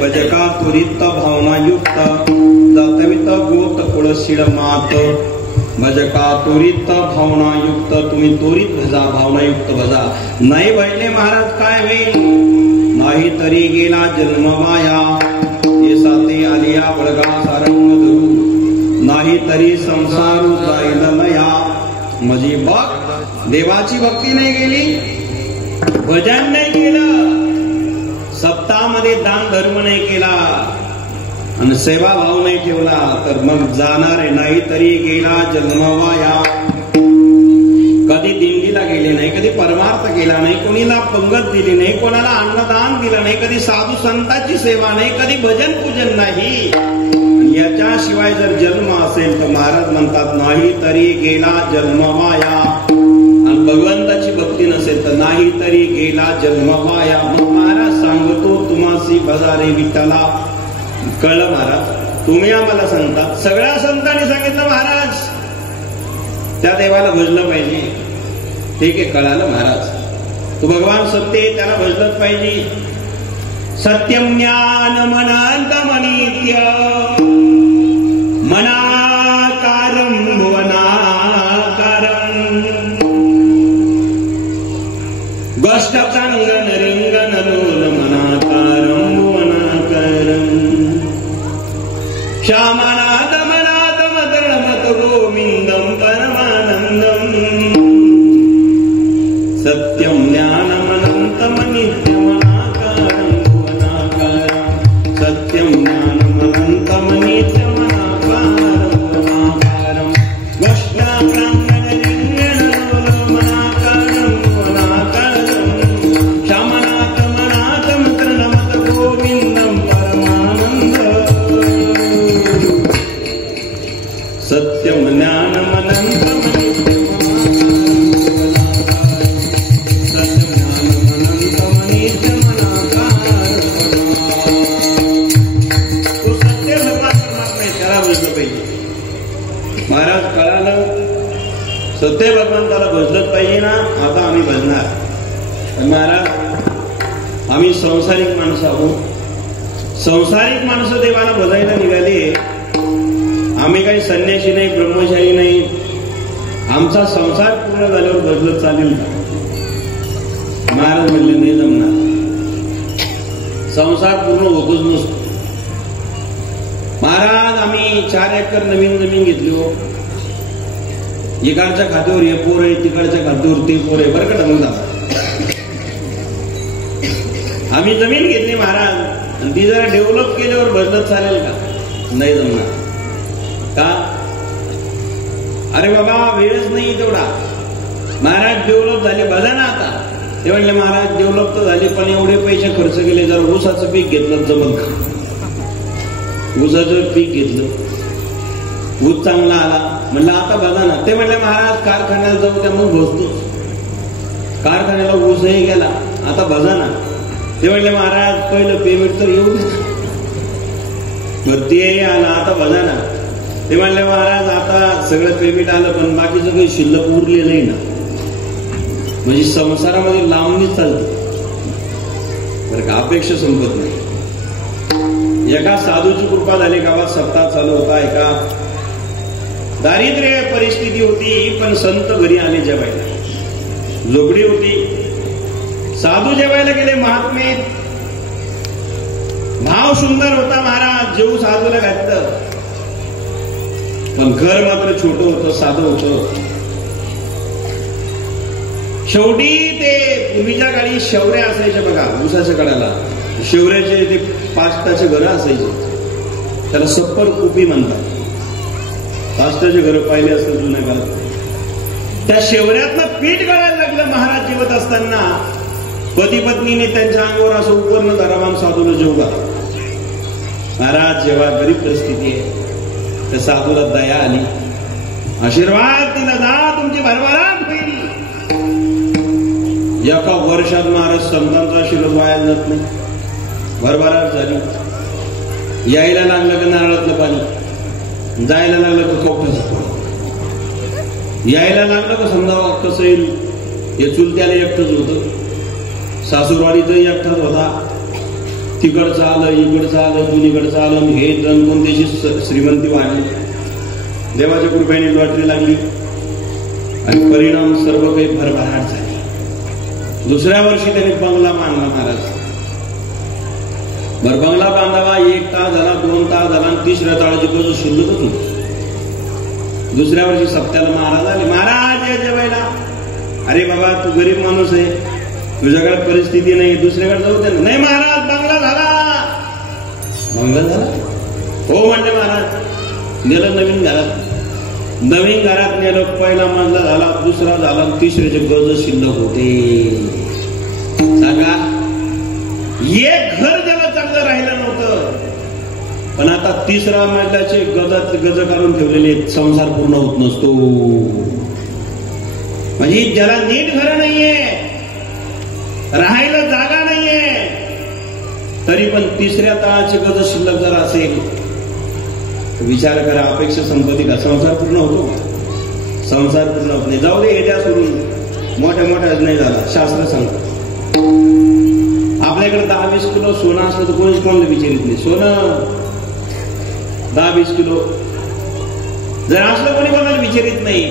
भजका त्वरित भावनायुक्त जातवित गोत कुळशीळ मात भजका त्वरित भावनायुक्त तुम्ही त्वरित भजा भावनायुक्त भजा नाही भजले महाराज काय होईल नाही तरी गेला जन्म माया येसाते आलिया बळगा सारंग धरू नाही तरी संसार जाईल लया माझी बघ देवाची भक्ती नाही गेली भजन नाही केलं सप्ताहामध्ये दान धर्म नाही केला आणि सेवा भाव नाही ठेवला तर मग जाणार नाही तरी गेला जन्म वाया कधी दिंडीला गेले नाही कधी परमार्थ केला नाही कोणीला पंगत दिली नाही कोणाला अन्नदान दिलं नाही कधी साधू संतांची सेवा नाही कधी भजन पूजन नाही याच्याशिवाय जर जन्म असेल तर महाराज म्हणतात नाही तरी गेला जन्म वाया आणि भगवंताची भक्ती नसेल तर नाही तरी गेला जन्म वाया महाराज सांगतो तुम्हासी भजारे विठ्ठला कळलं महाराज तुम्ही आम्हाला सांगता सगळ्या संतांनी सांगितलं महाराज त्या देवाला भजलं पाहिजे ठीक आहे कळालं महाराज तू भगवान सत्य त्याला भजलंच पाहिजे सत्यम ज्ञान मनांतमनित्य मनाकारं भुवनाकारं गोष्ठकांगन रिंगनलोल मनाकारं भुवनाकारं श्यामनाथ मदनमत गोविंदं परमानंदं सत्यं ज्ञानमनन्तमनित्यं मनाकारं भुवनाकारं सत्यं ज्ञानमनन्तमनित्यं सत्यम महाराज कळालं सत्य भगवंताला भजलंच पाहिजे ना आता आम्ही भजणार महाराज आम्ही संसारिक माणसं आहोत संसारिक माणसं देवाला भजायला निघाले आम्ही काही संन्यासी नाही ब्रह्मचारी नाही आमचा संसार पूर्ण झाल्यावर बदलत चालेल का महाराज म्हणले नाही जमणार संसार पूर्ण होतच नसतो महाराज आम्ही 4 एकर नवीन जमीन घेतली हो इकडच्या खात्यावर हे पोर आहे तिकडच्या खात्यावर ते पोर आहे बरं का म्हणतात आम्ही जमीन घेतली महाराज आणि ती जरा डेव्हलप केल्यावर भजलं चालेल का? नाही जमणार. का? अरे बाबा वेळच नाही तेवढा. महाराज डेव्हलप झाले, बघा ना आता. ते म्हणले महाराज डेव्हलप तर झाले, पण एवढे पैसे खर्च केले, जर ऊसाचं पीक घेतलं जमल का? ऊसाचं पीक घेतलं, ऊस चांगला आला, म्हणलं आता बघा ना. ते म्हणले महाराज कारखान्याला जाऊ द्या, मग भोजतो. कारखान्याला ऊसही गेला, आता बघा ना. ते म्हणले महाराज पहिलं पेमेंट तर येऊ दे, भरती आला, आता बघा ना. ते म्हणले महाराज आता सगळं पेमेंट आलं, पण बाकीचं काही शिल्लक उरलेलं नाही ना. म्हणजे संसारामध्ये लावणीच चालते बरं का, अपेक्षा संपत नाही. एका साधूची कृपा झाली, गावात सप्ताह चालू होता. एका दारिद्र्य परिस्थिती होती, पण संत घरी आले जेवायला. झोपडी होती, साधू जेवायला गेले. महात्मे भाव सुंदर होता महाराज, जेवू साधूला घातलं, पण घर मात्र छोटं होतं, साधं होतं. शेवटी ते पूर्वीच्या काळी शेवऱ्या असायच्या बघा, ऊसाच्या कडाला शेवऱ्याचे ते 5 घरं असायचे, त्याला सप्पर कुपी म्हणतात. 5 घरं पाहिले असतात जुन्या काळात. त्या शेवऱ्यातनं पीठ गळायला लागलं. महाराज जेवत असताना पती पत्नीने त्यांच्या अंगावर असं उपर्ण धरावान साधूला जेवू घातलं. महाराज जेव्हा गरीब परिस्थिती आहे, त्या साधूला दया आली, आशीर्वाद दिला, जा तुमची भरभराट होईल. एका वर्षात महाराज संतांचा आशीर्वाद वाया जात नाही, भरभराट झाली. यायला लागलं का नारळातलं पाणी, जायला लागलं का कवठाचं पाणी. यायला लागलं का समजा कसं येईल. हे चुलत्याला एकटंच होतं, सासूरवाडीचं एकटाच होता. तिकडचं आलं, इकडचं आलं, दोन्हीकडचं आलं. हे जण त्याची श्रीमंती वाढली, देवाच्या कृपेने लॉटरी लागली, आणि परिणाम सर्व काही भरभराट झाली. दुसऱ्या वर्षी त्याने बंगला बांधला महाराज. बरं बंगला बांधावा, 1 तास झाला, 2 तास झाला, आणि 3ऱ्या ताळाची गज शिल्लकच होती. दुसऱ्या वर्षी सप्त्याला महाराज आले. महाराज या जेवायला. अरे बाबा तू गरीब माणूस आहे, तुझ्याकडे परिस्थिती नाही, दुसऱ्याकडे जाऊ दे. नाही महाराज बंगला झाला. बंगला झाला हो म्हणले महाराज. नेलं नवीन घरात, नवीन घरात नेलं. पहिला मजला झाला, दुसरा झाला, 3ऱ्याचे गज शिल्लक होते. सांगा, एक घर त्याला चांगलं राहिलं नव्हतं, पण आता 3रा मजल्याचे गज काढून ठेवलेले, संसार पूर्ण होत नसतो. म्हणजे ज्याला नीट घर नाहीये, राहायला जागा नाहीये, तरी पण 3ऱ्या तळाचे गज शिल्लक जर असेल, विचार करा, अपेक्षा संपत्ती का? संसार पूर्ण होतो का? संसार पूर्ण होत नाही. जाऊ दे, येत्या सोडून मोठ्या मोठ्या नाही झाला. शास्त्र सांगतं आपल्याकडे 10-20 किलो सोनं असलं तर कोणीच कोणाला विचारित नाही. सोनं 10-20 किलो जर असलं कोणी कोणाला विचारित नाही.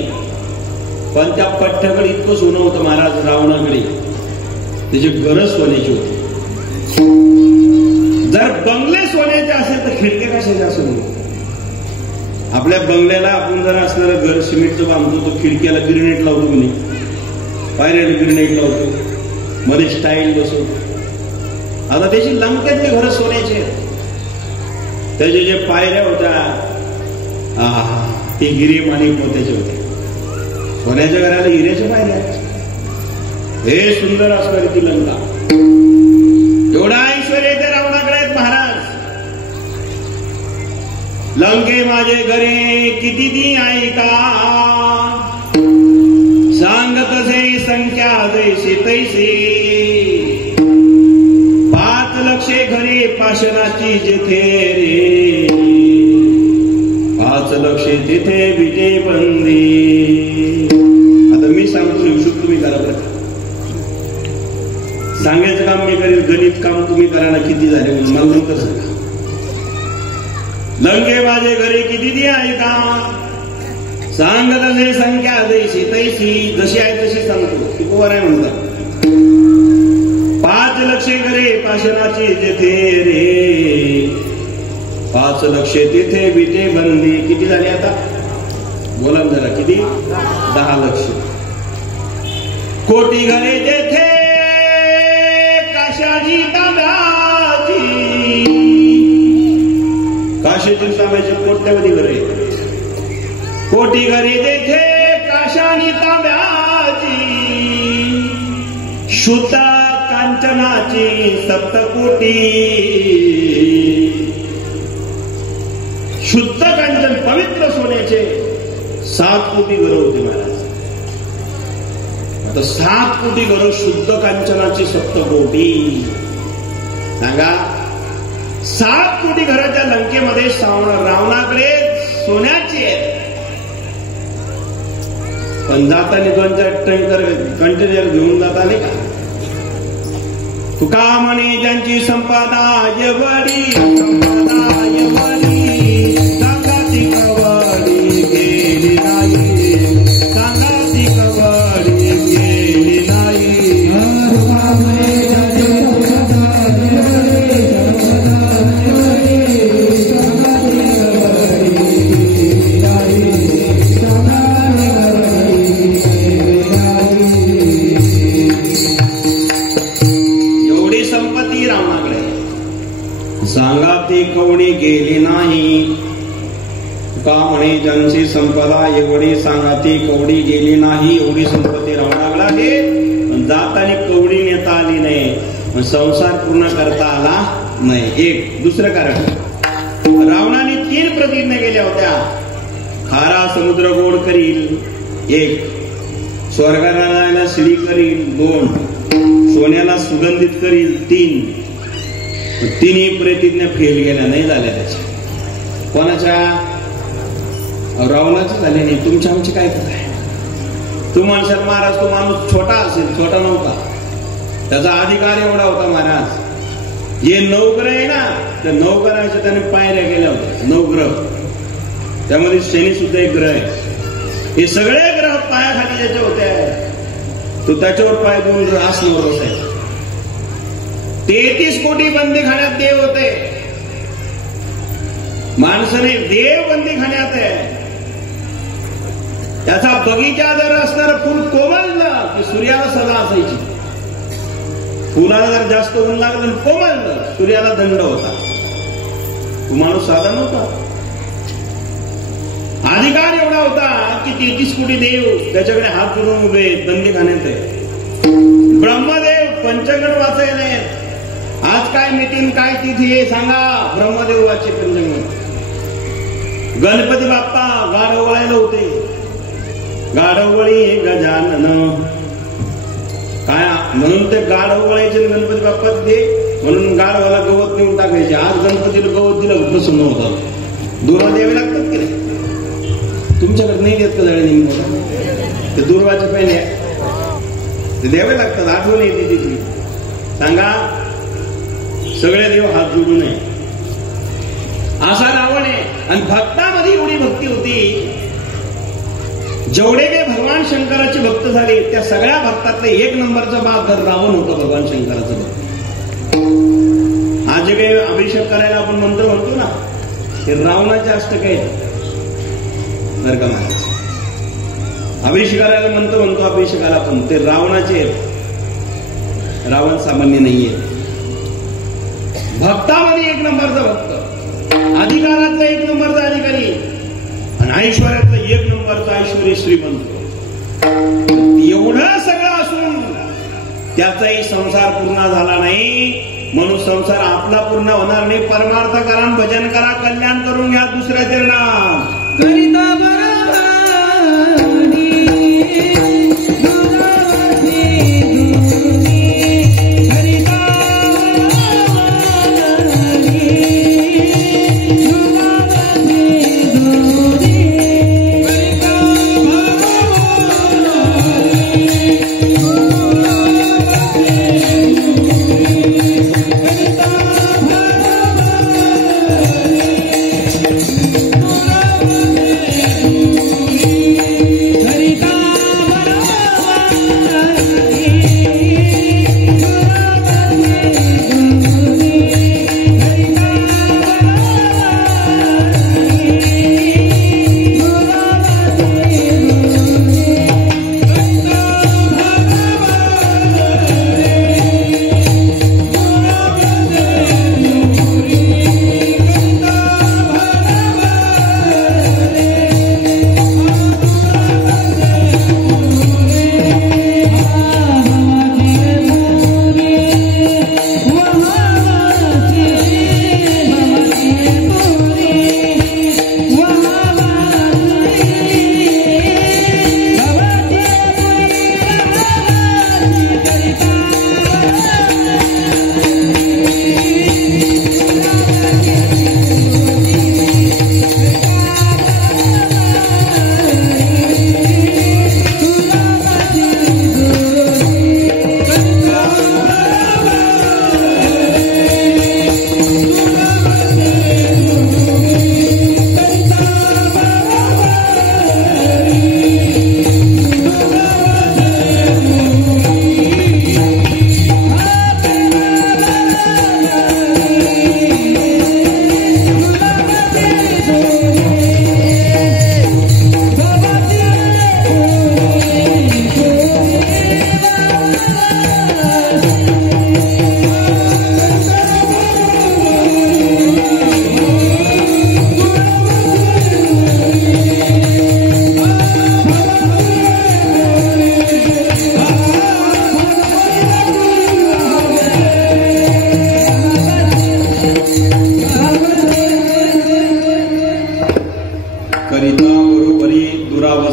पण त्या पठ्ठ्याकडे इतकं सोनं होतं महाराज रावणाकडे, त्याची गरज सोन्याची होती. जर बंगले सोन्याचे असेल तर खिडक्या कशाचे असेल? आपल्या बंगल्याला आपण जर असणारं घर सिमेंटचं बांधतो, तो खिडक्याला ग्रेनाइट लावतो की नाही? पायऱ्याला ग्रेनाइट लावतो, मध्ये स्टाईल बसवतो. आता त्याची लंक्यातली घरं सोन्याची आहेत. त्याच्या जे पायऱ्या होत्या ते हिरे माणिक मोत्याचे होते. सोन्याच्या घराला हिऱ्याच्या पायऱ्या, हे सुंदर असणारी ती लंका. एवढा ऐश्वर्य त्या रावणाकडे आहेत महाराज. लंके माझे घरे किती ती ऐका, सांगत से संख्या जैसे तैसे. 5 लक्ष घरे पाषाणाची जेथे रे, 5 लक्ष तिथे विटे बंदी. आता मी सांगतो, हिशोब तुम्ही करा बरं. सांगायचं काम मी करेल, गणित काम तुम्ही करा ना. किती झाले म्हणून मला नंतर सांगा. लंके माझे घरे किती ती ऐका, सांगत असे संख्या जैसी तैसी. जशी आहे तशी सांगतो, ती पोर आहे म्हणतात. 5 लक्ष घरे पाषाणाची जेथे रे, 5 लक्ष तिथे विटे बंदी. किती झाले आता? बोला जरा, किती? 10 लक्ष. कोटी घरे जेथे काशाची तांब्याची, काशीतील तांब्याचे कोट्यवधी घरे, कोटी घरी तेथे काशानी तांब्याची, शुद्ध कांचनाची सप्तकोटी. शुद्ध कांचन पवित्र सोन्याचे 7 कोटी घरं होते महाराज. आता 7 कोटी घरं शुद्ध कांचनाची सप्तकोटी. सांगा 7 कोटी घराच्या लंकेमध्ये रावणाकडे सोन्याची आहे, पण जाताना 2-4 कंटेनर घेऊन जाताना का तुका म्हणे ज्यांची संपदा एवढी, संपदा एवढी, सांगा ती कवडी गेली नाही, सांगा ती कवडी गेली नाही. सांगा ती कवडी गेली नाही, का म्हणे ज्यांची संपदा एवढी, सांगा ती कवडी गेली नाही. एवढी संपत्ती रावणाला आहे, जाताना कवडी नेता आली नाही, संसार पूर्ण करता आला नाही. एक दुसरं कारण, रावणाने 3 प्रतिज्ञा केल्या होत्या. खारा समुद्र गोड करील 1, स्वर्गाला जायला शिडी करील 2, सोन्याला सुगंधित करील 3. 3ही प्रतिज्ञा फेल गेल्या नाही झाल्या त्याच्या. कोणाच्या? रावणाची झाली नाही. तुमच्या आमची काय कराय? तू म्हणशाल महाराज तो माणूस छोटा असेल, छोटा नव्हता, त्याचा अधिकार एवढा होता महाराज. हे 9 ग्रह आहे ना, त्या 9 ग्रहाच्या त्याने पायऱ्या केल्या होत्या. 9 ग्रह, त्यामध्ये शनी सुद्धा एक ग्रह आहे. हे सगळे ग्रह पायाखाली ज्याच्या होत्या, तो त्याच्यावर पाय देऊन असल्यावर बसायचा. 33 कोटी बंदीखान्यात देव होते. माणसाने देव बंदीखान्यात आहे. त्याचा बगीचा जर असणार फुल कोमललं की सूर्याला सदा असायची. फुलाला जर जास्त ऊन लागलं कोमललं, सूर्याला दंड होता. तो माणूस साधा नव्हता. अधिकार एवढा होता की 33 कोटी देव त्याच्याकडे हात जोडून उभे बंदीखान्यात आहे. ब्रह्मदेव पंचगण वाचायला. आज काय मीटिंग काय तिथी आहे सांगा? ब्रह्मदेवाचे पंचगण. गणपती बाप्पा गाढवळायला होते. गाढवळी गजानन काय म्हणून ते गाढवळायचे गणपती बाप्पा ते, म्हणून गाढवाला गवत नेऊन टाकायचे. आज गणपतीला गवत दिलं प्रसन्न होतं. दुर्वा द्यावे लागतात की नाही? तुमच्याकडे नाही देत का जळे नेमकं? ते दुर्वाचे पहिले ते द्यावे लागतात. आठवण येते तिची. सांगा सगळे देव हात जोडू नये असा रावण आहे. आणि भक्तामध्ये एवढी भक्ती होती, जेवढे काही भगवान शंकराचे भक्त झाले त्या सगळ्या भक्तातले 1 नंबरचा भाग रावण होता. भगवान शंकराचं भक्त. आज जे काही अभिषेक करायला आपण मंत्र म्हणतो ना, ते रावणाचे अष्टक आहे बरं का महाराज. अभिषेक करायला मंत्र म्हणतो अभिषेकाला, पण ते रावणाचे. रावण सामान्य नाहीये. भक्तामध्ये 1 नंबरचा भक्त, अधिकारातला 1 नंबरचा अधिकारी, आणि ऐश्वर्यातला 1 नंबरचा ऐश्वर्य श्रीमंत. एवढं सगळं असून त्याचाही संसार पूर्ण झाला नाही. म्हणून संसार आपला पूर्ण होणार नाही. परमार्थ करा, भजन करा, कल्याण करून घ्या दुसऱ्या चरणात.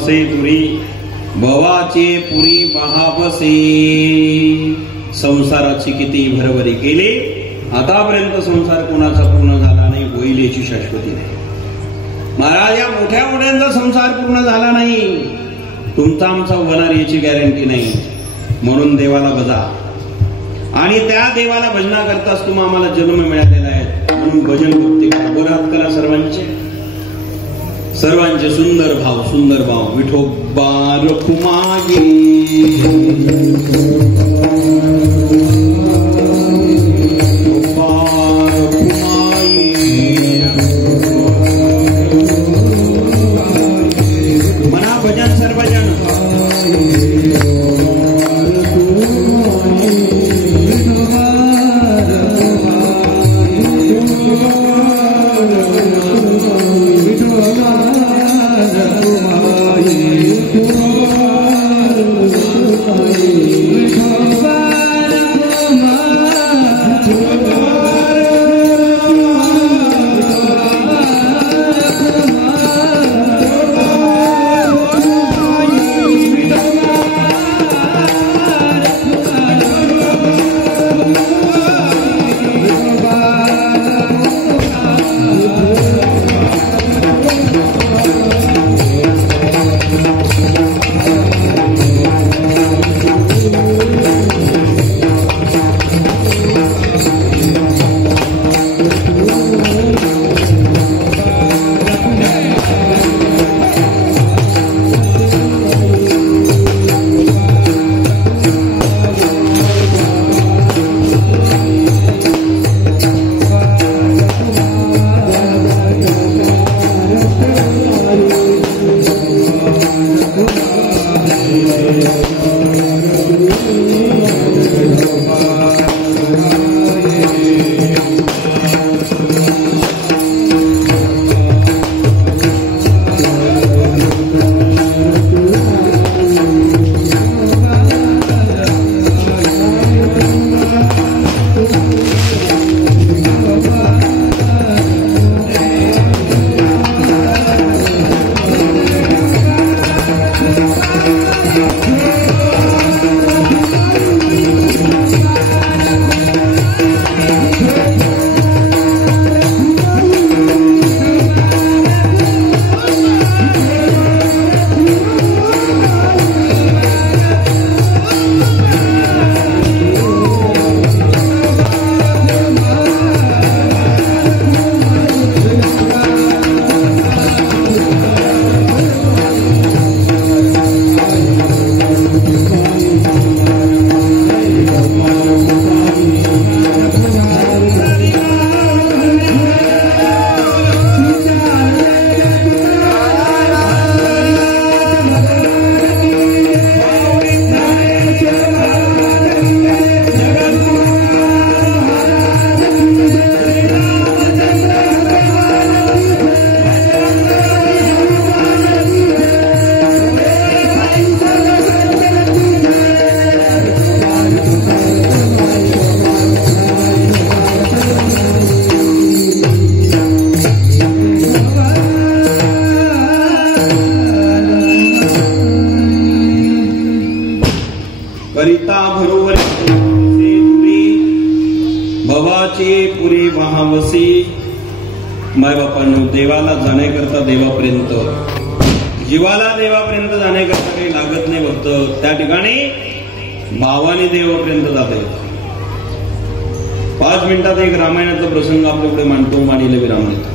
महावसे तुरी भवाचे पुरी महावसे. संसाराची किती भरभरी केली, आतापर्यंत संसार कोणाचा पूर्ण झाला नाही, होईल याची शाश्वती नाही. महाराज, या मोठ्या मोठ्यांचा संसार पूर्ण झाला नाही, तुमचा आमचा होणार याची गॅरंटी नाही. म्हणून देवाला भजा, आणि त्या देवाला भजना करताच तुम्हा आम्हाला जन्म मिळालेला आहे. म्हणून भजन भक्ती करा. बरं करा सर्वांचे सुंदर भाव. विठोबा रखुमाई मना भजन सर्वजण. मायबापांनो, देवाला जाण्याकरता देवापर्यंत, जीवाला देवापर्यंत जाण्याकरता काही लागत नाही. फक्त त्या ठिकाणी भावाने देवापर्यंत जाता येतं. 5 मिनिटात एक रामायणाचा प्रसंग आपल्याकडे मांडतो, मांडीला विराम देतो.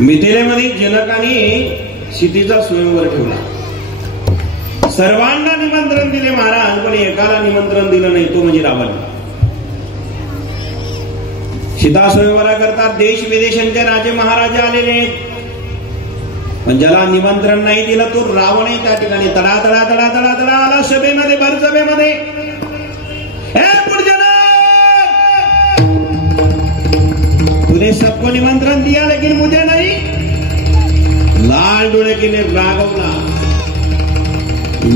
मिथिलेमध्ये जनकाने सीतेचा स्वयंवर ठेवला. सर्वांना निमंत्रण दिले महाराज, पण एकाला निमंत्रण दिलं नाही, तो म्हणजे रावण. सीता स्वयंवरा करता देश विदेशांचे राजे महाराजे आलेले आहेत, पण ज्याला निमंत्रण नाही दिलं तो रावणही त्या ठिकाणी तडा तडा तडा तडा तडा आला सभेमध्ये, भर सभेमध्ये. तूने सबको निमंत्रण दिया लेकिन मुझे नहीं. लाल डोळेकीने रागवला.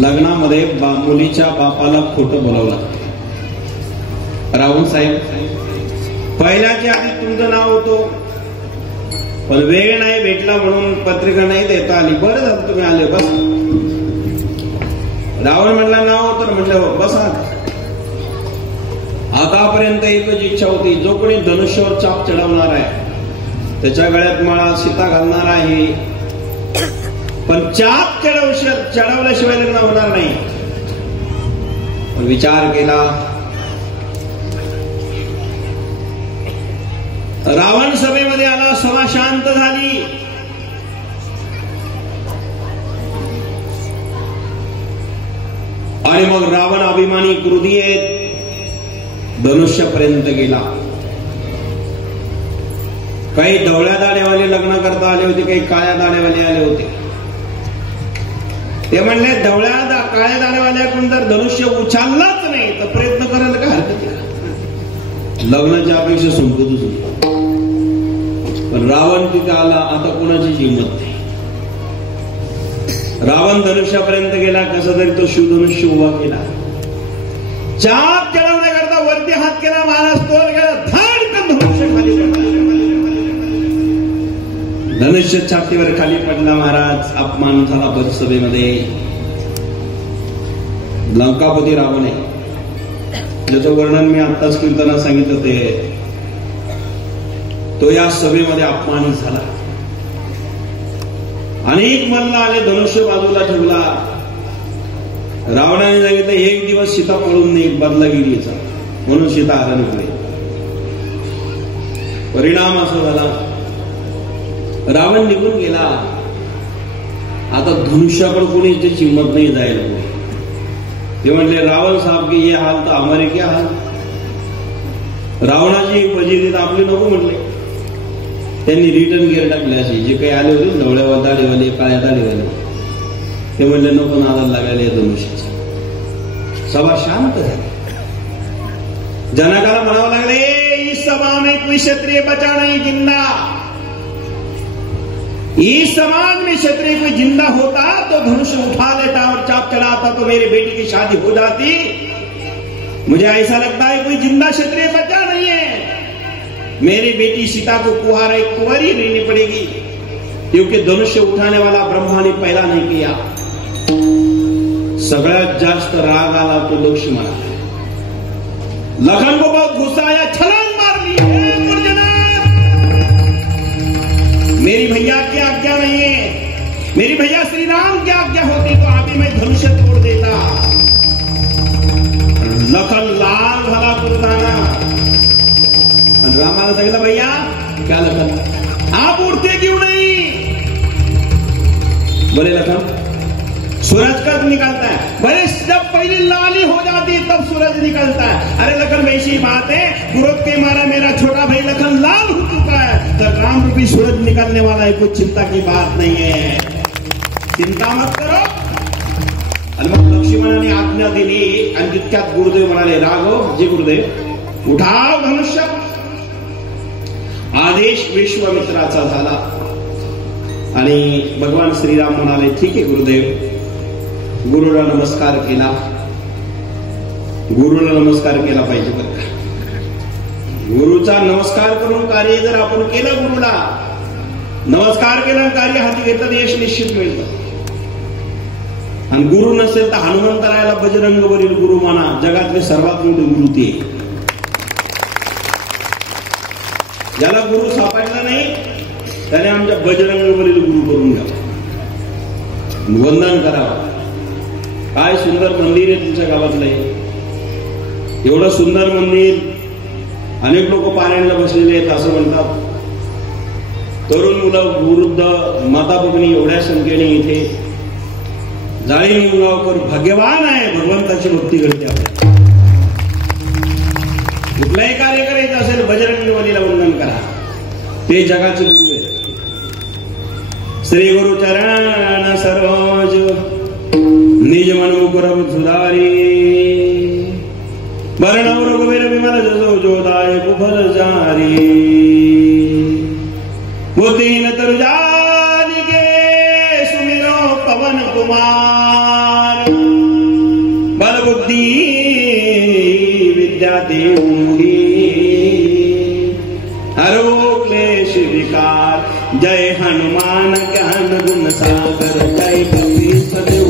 लग्नामध्ये मुलीच्या बापाला खोटं बोलावलं. राहुल साहेब, पहिल्याच्या आधी तुमचं नाव होतं पण वेळ नाही भेटला म्हणून पत्रिका नाही देता आली. बरं झालं तुम्ही आले, बस. रावण म्हणला नाव, तर म्हटलं बसा. आतापर्यंत एकच इच्छा होती, जो कोणी धनुष्यावर चाप चढवणार आहे त्याच्या गळ्यात माळा सीता घालणार आहे, पण चाप चढवल्याशिवाय लग्न होणार नाही. पण विचार केला. रावण सभेमध्ये आला, सभा शांत झाली. आणि मग रावण अभिमानी क्रोधी धनुष्यापर्यंत गेला. काही ढवळ्या दाढेवाले लग्न करता आले होते, काही काळ्या दाढेवाले आले होते. ते म्हणले काळ्या दाढेवाल्याकडून जर धनुष्य उचललाच नाही तर प्रयत्न करायला काय हरकत आहे, लग्नाची अपेक्षा संपतच होती. पण रावण तिथे आला, आता कोणाची हिंमत नाही. रावण धनुष्यापर्यंत गेला, कसा तरी तो शिवधनुष्य उभा केला. चाप चढवण्याकरता वरती हात केला, महाराज तोल गेला, धाडकन धनुष्य खाली पडला. धनुष्य छातीवर खाली पडला. महाराज अपमान झाला परिसभेमध्ये. लंकापती रावण आहे, ज्याचं वर्णन मी आत्ताच कीर्तनात सांगितलं. तो या सभेमध्ये अपमानित झाला. अनेक मल्ल आले, धनुष्य बाजूला ठेवला. रावणाने सांगितलं एक दिवस सीता पळून नाही, बदलागिरीचा, म्हणून सीता हरण केली. परिणाम असा झाला, रावण निघून गेला. आता धनुष्याकडे कोणी त्याची हिंमत नाही जायला. ते म्हणले रावण साहब की ये हाल तर हमारे क्या हाल. रावणाची फजिती आपली नको म्हणले. त्यांनी रिटर्न गिअर टाकले. असे जे काही आले होते ढवळ्या दाढेवाले, काळ्या दाढेवाले, ते म्हणले नको नादाला लागायला या धनुष्याचा. सभा शांत झाली. जनकाला म्हणावं लागले, इस सभा में कोई क्षत्रिय बचा नहीं जिंदा. इस समाज में क्षत्रिय कोई जिंदा होता तो धनुष उठा लेता और चाप चढ़ाता तो मेरी बेटी की शादी हो जाती. मुझे ऐसा लगता है कोई जिंदा क्षत्रिय बचा नहीं है. मेरी बेटी सीता को कुहार एक कुंवारी रहनी पड़ेगी, क्योंकि धनुष्य उठाने वाला ब्रह्मा ने पहला नहीं किया. सगळ्यात जास्त राग आला तो लक्ष्मणा. लखन को बहुत गुस्सा आया, छलांग मार ली. मेरी भैया की आज्ञा नहीं है, मेरी भैया श्री राम की आज्ञा होती तो अभी मैं धनुष्य तोड़ देता. लखन लाल झाला कुर्बाना. रामाला सांगितलं भैया क्या लखन आप उड़ते क्यों नहीं. बोले लखन सूरज कब निकलता है. बोले जब पहली लाली हो जाती है तब सूरज निकलता है. अरे लखन वैसी बात है, क्रोध के मारा मेरा छोटा भाई लखन लाल हो चुका है, तो राम रूपी सूरज निकलने वाला है, कुछ चिंता की बात नहीं है, चिंता मत करो. आणि मग लक्ष्मणाने आज्ञा दिली. आणि तितक्यात गुरुदेव म्हणाले, राघव जे गुरुदेव उठाव धनुष्य. आदेश विश्वामित्राचा झाला. आणि भगवान श्रीराम म्हणाले ठीक आहे गुरुदेव. गुरुला नमस्कार केला. गुरुला नमस्कार केला पाहिजे बरं का. गुरुचा नमस्कार करून कार्य जर आपण केलं, गुरुला नमस्कार केलं, कार्य हाती घेतलं, यश निश्चित मिळतं. आणि गुरु नसेल तर हनुमंतरायाला बजरंगवरील गुरु माना. जगातले सर्वात मोठे गुरु ते. ज्याला गुरु सापडला नाही त्याने आमच्या बजरंगवरील गुरु करून घ्या, वंदन करावं. काय सुंदर मंदिर आहे तुमच्या गावातलं. एवढं सुंदर मंदिर, अनेक लोक पारायणला बसलेले आहेत असं म्हणतात. तरुण मुलं, वृद्ध, माता भगिनी एवढ्या संख्येने इथे. जाळी मुलगावकर भाग्यवान आहे, भगवंताची भक्ती करते. आपल्या कुठलाही कार्य करायचं असेल बजरंगबलीला वंदन करा. ते जगाचे गुरु आहेत. श्री गुरु चरण सरोज निज मनुकुर सुधारी. वर्णव रघुवीर विमल जसो जोदाय कुफल जारी. वो तीन तरुजानी के सुमिरो पवन कुमार. बल बुद्धि विद्या देऊंगी. हरो हरो क्लेश विकार। जय हनुमान ज्ञान गुण सागर, जय कपी सदेव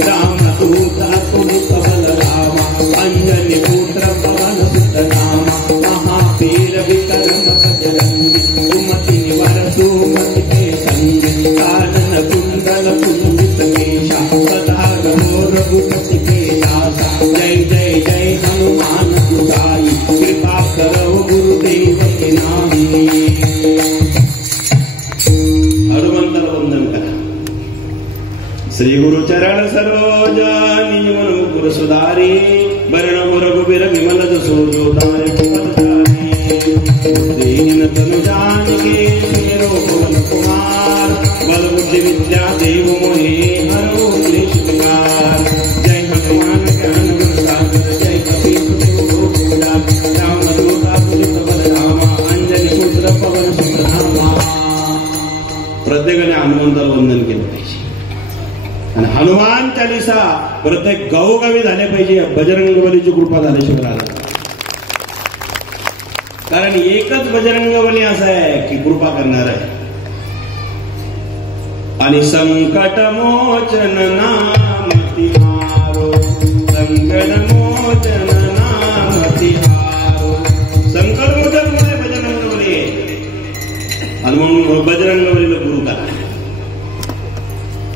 राम दूता तुलित बलरामा, अंजनी पुत्र पवन सुत नामा, महावीर विक्रम बजरंगी, सुमति निवार सुमति के संगी, कानन कुंडल कुंजित केशा, सदा रहो रघुपति के दासा। जय जय जय हनुमान गुसाई, कृपा करो गुरुदेव के नामी। हनुमंताला वंदन करा। श्री गुरु चरण सरोज निज मन मुकुर सुधारी, वर्ण रघुबीर विमल जसो जो दारे दीन तनु जानिके, सुमिरो पवन कुमार, बल बुद्धि विद्या देव मोहे, हरो क्लेश विकार। जय हनुमान ज्ञान गुण सागर, जय कपीश तिहु लोक उजागर, राम दूता तुलित बलरामा, अंजनी पुत्र पवन सुत नामा। प्रत्येकाने हनुमंताला वंदन केलं पाहिजे आणि हनुमान चालीसा प्रत्येक गावोगावी झाले पाहिजे. बजरंगबलीची कृपा झाल्याशिवाय राहणार, कारण एकच बजरंगबली असा आहे की कृपा करणार आहे. आणि संकट मोचन नाम तिहारो, संकट मोचन नाम तिहारो. संकट मोचन म्हणजे बजरंगबली आहे. आणि म्हणून बजरंगबलीला गुरु करा.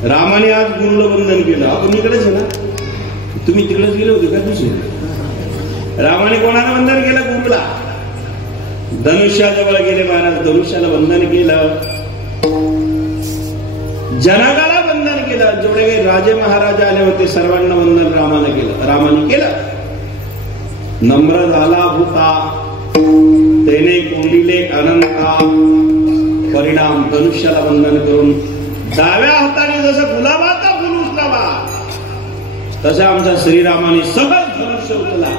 रामाने आज गुरुला वंदन केलं. आपण इकडेच आहे ना, तुम्ही तिकडेच गेले होते का? दुसरे रामाने कोणाला वंदन केलं? गुरुला. धनुष्याजवळ गेले महाराज, धनुष्याला वंदन केलं. जनागाला वंदन केलं. जेवढे काही राजे महाराज आले होते सर्वांना वंदन रामाने केलं. रामाने केलं. नम्र झाला होता, त्याने कोंडिले अनंता. परिणाम धनुष्याला वंदन करून डाव्या हाताने जसं गुलाबाचा फुल उचलावा तसा आमच्या श्रीरामाने सहज धनुष्य उचला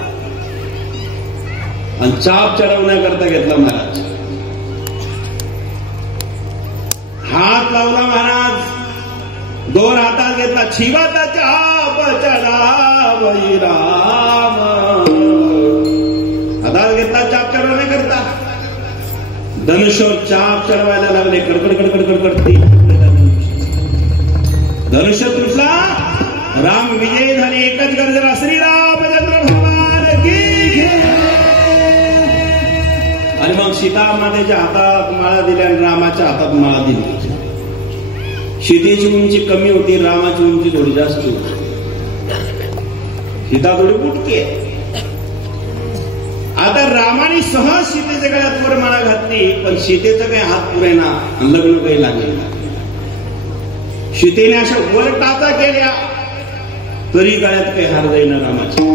आणि चाप चढवण्याकरता घेतला महाराज. हात लावला महाराज, दोन हातात घेतला. छिवाचा चाप चढावई राम. हातात घेतला चाप चढवण्याकरता. धनुष्य चाप चढवायला लागले. कडकड कडकड कडकडती धनुष्य तुटला. राम विजयी झाले. एकच गर्जना, श्रीरामचंद्र भगवान की. आणि मग सीता मातेच्या हातात माळा दिल्या आणि रामाच्या हातात माळा दिली. सीतेची उंची कमी होती, रामाची उंची थोडी जास्त होती. सीता थोडी बुटकी आहे. आता रामाने सहज सीतेच्या गळ्यात वर माळा घातली, पण सीतेचा काही हात पुरेना, लग्न काही लागले. सीतेने अशा वर टाचा केल्या तरी गळ्यात काही हार जाईना रामाच्या.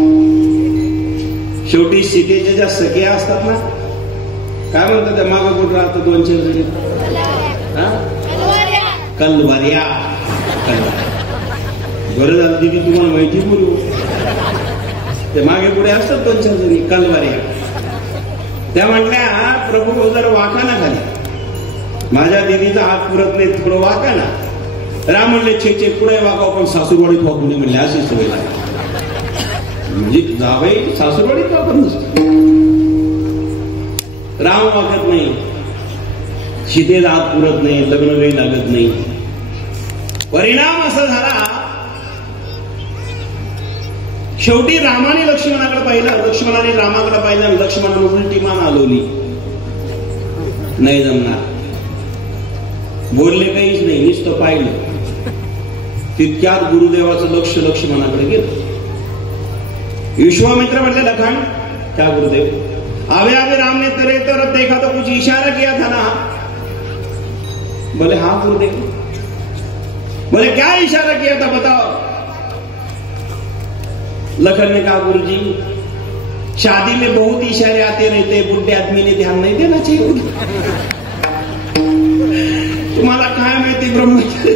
शेवटी सीतेच्या ज्या सख्या असतात ना, काय म्हणतात त्या मागं कुठं राहतं? 2-4 जणी कलवार्या. बरं झालं दिदी तुम्हाला माहिती बोलू. ते मागे पुढे असतात 2-4 जणी कलवार्या. त्या म्हटल्या प्रभू जर वाकाना खाली, माझ्या दिदीचा हात पुरत नाही, थोडं वाकाना. राम म्हणले छे पुढे वाकाव, पण सासूरवाडीत वाकू नये म्हणले. अशी सवय लागली. म्हणजे जावई सासूरवाडीत वापरत नसतो. राम वाकत नाही, सीतेला हात पुरत नाही, लग्न काही लागत नाही. परिणाम असा झाला, शेवटी रामाने लक्ष्मणाकडे पाहिलं, लक्ष्मणाने रामाकडे पाहिलं. लक्ष्मणाने उलटी मान हलवली. नाही जमणार. बोलले काहीच नाही, नुसतं पाहिलं. तितक्यात गुरुदेवाचं लक्ष लक्ष्मणाकडे गेलं. विश्वामित्र म्हटले लखन, क्या गुरुदेव? आवे आवे राम ने तेरे तरफ देखा तो कुछ इशारा किया था ना? बोले हाँ गुरुदेव. बोले क्या इशारा किया था बताओ? लखन ने कहा गुरुजी, शादी में बहुत इशारे आते रहते, बुढ़े आदमी ने ध्यान नहीं देना चाहिए. तुम्हाला काय माहिती ब्रह्मचारी?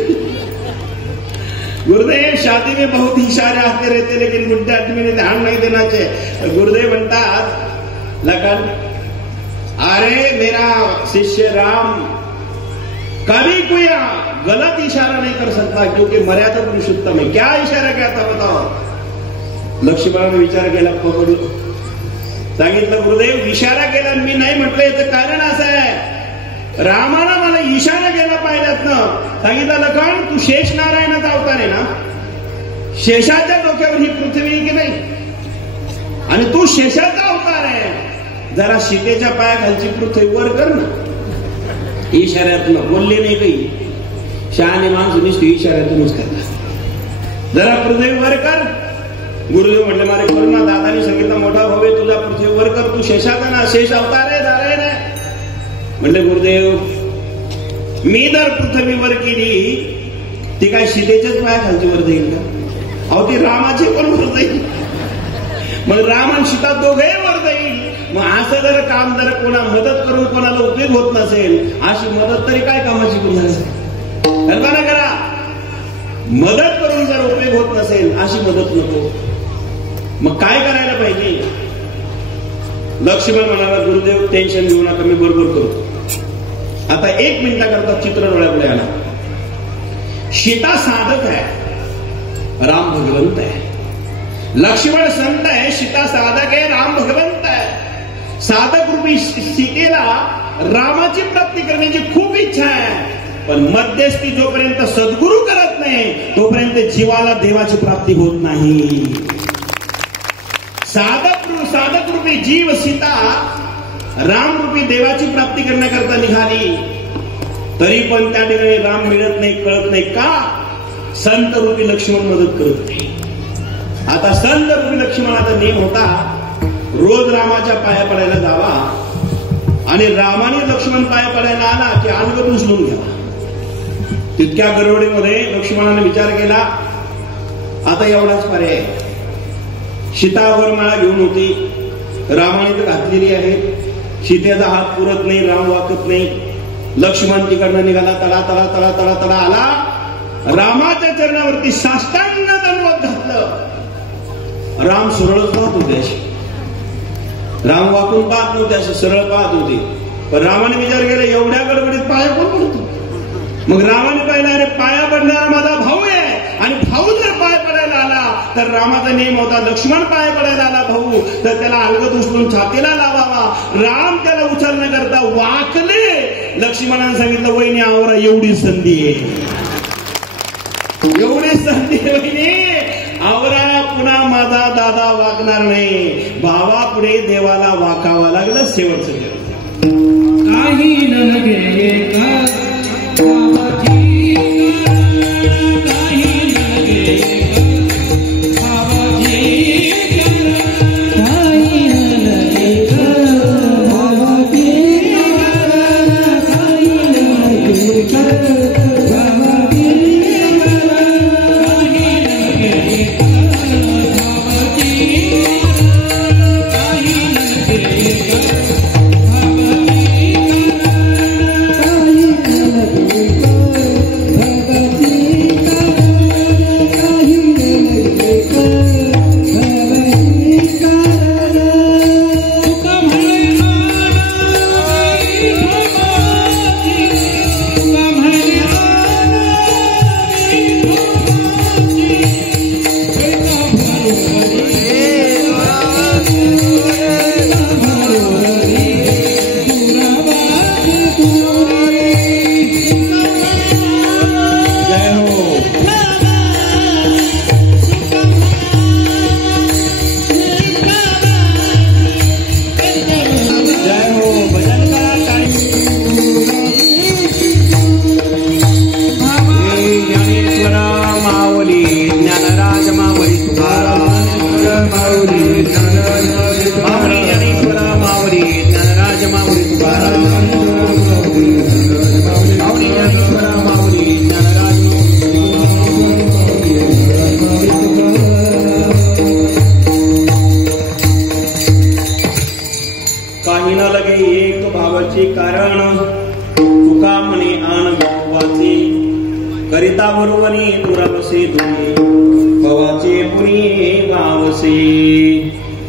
गुरुदेव शादी में बहुत इशारे आते रहते लेकिन बुढ़े आदमी ने ध्यान नहीं देना चाहिए. गुरुदेव म्हणतात लखन, अरे मेरा शिष्य राम कभी कोई गलत इशारा नहीं कर सकता क्योंकि मर्यादा पुरुषोत्तम है. क्या इशारा क्या था बताओ? लक्ष्मणाने विचार केला, पकडलं. सांगितलं गुरुदेव इशारा केला मी नाही म्हटलं. याचं कारण असं आहे, रामानं मला इशारा केला पाहिल्यातनं. सांगितलं लखन तू शेष नारायणाचा अवतार आहे ना, शेषाच्या डोक्यावर ही पृथ्वी की नाही, आणि तू शेषाचा अवतार आहे, जरा सीतेच्या पायाखालची पृथ्वी वर कर ना. इशाऱ्यातनं बोलले नाही काही, शहाणे माणसं नुसती इशाऱ्यातूनच करतात. जरा पृथ्वी वर कर. गुरुदेव म्हटले मारे करू ना. दादानी सांगितलं मोठा भाऊ आहे तुला पृथ्वी वर कर, तू शेषाचा ना, शेष अवतार आहे नारायण आहे. म्हटले गुरुदेव मी जर पृथ्वी वर केली ती काय सीतेच्याच पायाखालची वर जाईल का? अहो ती रामाची पण वर जाईल. मग राम आणि सीता दोघे वर जाईल. मग असं जर काम जर कोणा मदत करून कोणाला उपयोग होत नसेल, अशी मदत तरी काय कामाची कल्पना करा. मदत करून जर उपयोग होत नसेल अशी मदत नको. मग काय करायला पाहिजे? लक्ष्मण म्हणाला गुरुदेव टेन्शन घेऊ नका, मी बरोबर करतो. आता 1 मिनिटाकरता चित्र डोळ्यापुढे आला. सीता साधक आहे, राम भगवंत आहे. लक्ष्मण संत आहे, सीता साधक आहे, राम भगवंत आहे. साधक रूपी सीतेला रामाची प्राप्ती करण्याची खूप इच्छा आहे, पण मध्यस्थी जोपर्यंत सद्गुरू करत नाही तोपर्यंत जीवाला देवाची प्राप्ती होत नाही. साधक रूपी जीव सीता रामरूपी देवाची प्राप्ती करण्याकरता निघाली, तरी पण त्या ठिकाणी राम मिळत नाही, कळत नाही का? संत रूपी लक्ष्मण मदत करत नाही. आता संत रूपी लक्ष्मणाचा नियम होता रोज रामाच्या पाया पडायला जावा, आणि रामाने लक्ष्मण पाया पडायला आला की अंग उचलून घ्यावा. तितक्या गडबडीमध्ये लक्ष्मणाने विचार केला आता एवढाच पर्याय. सीता वरमाळा घेऊन होती, रामाने तर घातलेली आहे, सीतेचा हात पुरत नाही, राम वाकत नाही. लक्ष्मण तिकडनं निघाला, तळा तळा तळा तळा तळा आला, रामाच्या चरणावरती साष्टांग दंडवत घातलं. राम सरळच पाहत होते, राम वाकून पाहत नव्हते, असं सरळ पाहत होते. पण रामाने विचार केला एवढ्या गडबडीत पाया कोण पडतो? मग रामाने पाहिलं अरे पाया पडणारा माझा भाऊ आहे, आणि भाऊ जर पाय पडायला आला तर रामाचा नियम होता लक्ष्मण पाय पडायला आला भाऊ तर त्याला अलगद उचलून छातीला लावावा. राम त्याला उचलण्याकरता वाकले. लक्ष्मणाने सांगितलं वहिनी आवरा, एवढी संधी आहे, एवढी संधी वहिनी आवरा, पुन्हा माझा दादा वाकणार नाही. भावा पुढे देवाला वाकावा लागलं. शेवटचं काही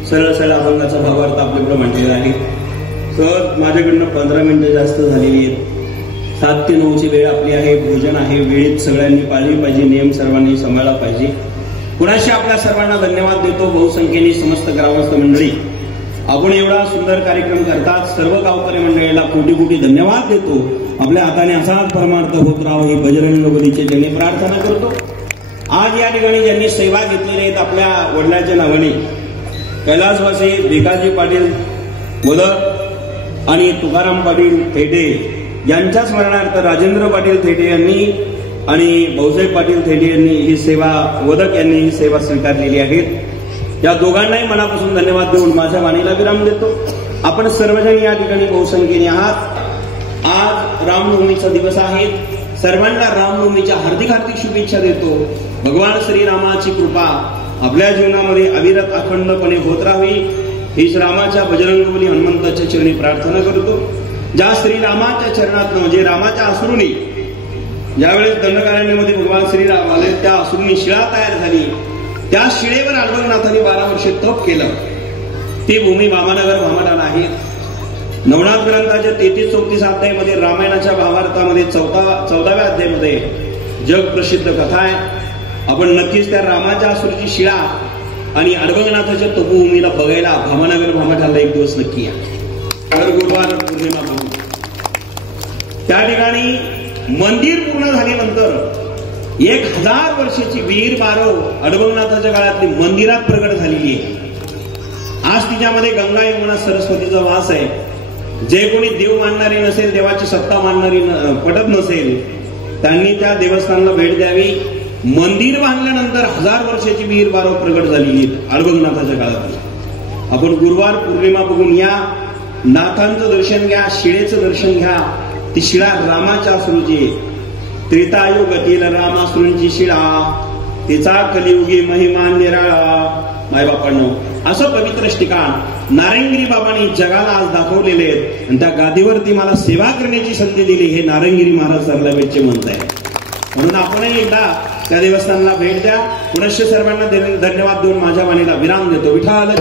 सरळ सरळ अभंगाचा भावार्थ आपल्याकडे म्हटलेला आहे. सर माझ्याकडनं 15 मिनिटं जास्त झालेली आहेत. 7 ते 9 ची वेळ आपली आहे, भोजन आहे, वेळेत सगळ्यांनी पाळली पाहिजे, नियम सर्वांनी सांभाळला पाहिजे. कुणाशी आपल्या सर्वांना धन्यवाद देतो. बहुसंख्येने समस्त ग्रामस्थ मंडळी आपण एवढा सुंदर कार्यक्रम करतात सर्व गावकरी मंडळीला कोटी कोटी धन्यवाद देतो. आपल्या हाताने असाच परमार्थ होत राहावं ही बजरंग बलीचे ज्यांनी प्रार्थना करतो. आज या ठिकाणी ज्यांनी सेवा घेतलेली आहेत आपल्या वडिलांच्या नावाने कैलासवासी भिकाजी पाटील मोदक आणि तुकाराम पाटील थेटे यांच्या स्मरणार्थ राजेंद्र पाटील थेटे यांनी आणि भाऊसाहेब पाटील थेटे यांनी ही सेवा वदक यांनी ही सेवा स्वीकारलेली आहे. या दोघांनाही मनापासून धन्यवाद देऊन माझ्या वाणीला विराम देतो. आपण सर्वजण या ठिकाणी बहुसंख्येने आहात. आज रामनवमीचा दिवस आहे. सर्वांना रामनवमीच्या हार्दिक हार्दिक शुभेच्छा देतो. भगवान श्रीरामाची कृपा आपल्या जीवनामध्ये अविरत अखंडपणे होत राहावी ही श्रीरामाच्या बजरंगबली हनुमंताच्या चरणी प्रार्थना करतो. ज्या श्रीरामाच्या चरणात म्हणजे रामाच्या अश्रूंनी ज्यावेळेस दंडकारण्यामध्ये भगवान श्रीराम आले त्या अश्रूंनी शिळा तयार झाली. त्या शिळेवर अडवणनाथांनी 12 वर्षे तप केलं. ती भूमी भामानगर भामठाण आहे. नवनाथ ग्रंथाच्या 33-34 अध्यायामध्ये रामायणाच्या भावार्थामध्ये 14व्या अध्यायामध्ये जग प्रसिद्ध कथा आहे. आपण नक्कीच त्या रामाच्या अश्रूची शिळा आणि अडवणनाथाच्या तपोभूमीला बघायला भामानगर भामठाणला एक दिवस नक्की या. गुरुवार पौर्णिमा बघू. त्या ठिकाणी मंदिर पूर्ण झाल्यानंतर 1000 वर्षाची वीर बारव अडवणनाथाच्या काळातली मंदिरात प्रकट झालेली आहे. आज तिच्यामध्ये गंगा यमुना सरस्वतीचा वास आहे. जे कोणी देव मानणारे नसेल देवाची सत्ता मानणारी पटत नसेल त्यांनी त्या देवस्थानाला भेट द्यावी. मंदिर बांधल्यानंतर 1000 वर्षाची वीर बारव प्रकट झालेली अडवणनाथाच्या काळातली. आपण गुरुवार पौर्णिमा बघून या नाथांचं दर्शन घ्या. शिळेचं दर्शन घ्या. ती शिळा रामाच्या अश्रूची त्रेतायुगातील रामाश्रूंची शिळा तिचा कलियुगी महिमा निराळा. मायबापांनो असं पवित्र ठिकाण नारायणगिरी बाबांनी जगाला आज दाखवलेले आहेत आणि त्या गादीवरती मला सेवा करण्याची संधी दिली हे नारायणगिरी महाराज सरलावेचे म्हणत आहे. म्हणून आपणही एकदा त्या देवस्थानाला भेट द्या. पुनश्च सर्वांना धन्यवाद देऊन माझ्या वाणीला विराम देतो. विठ्ठल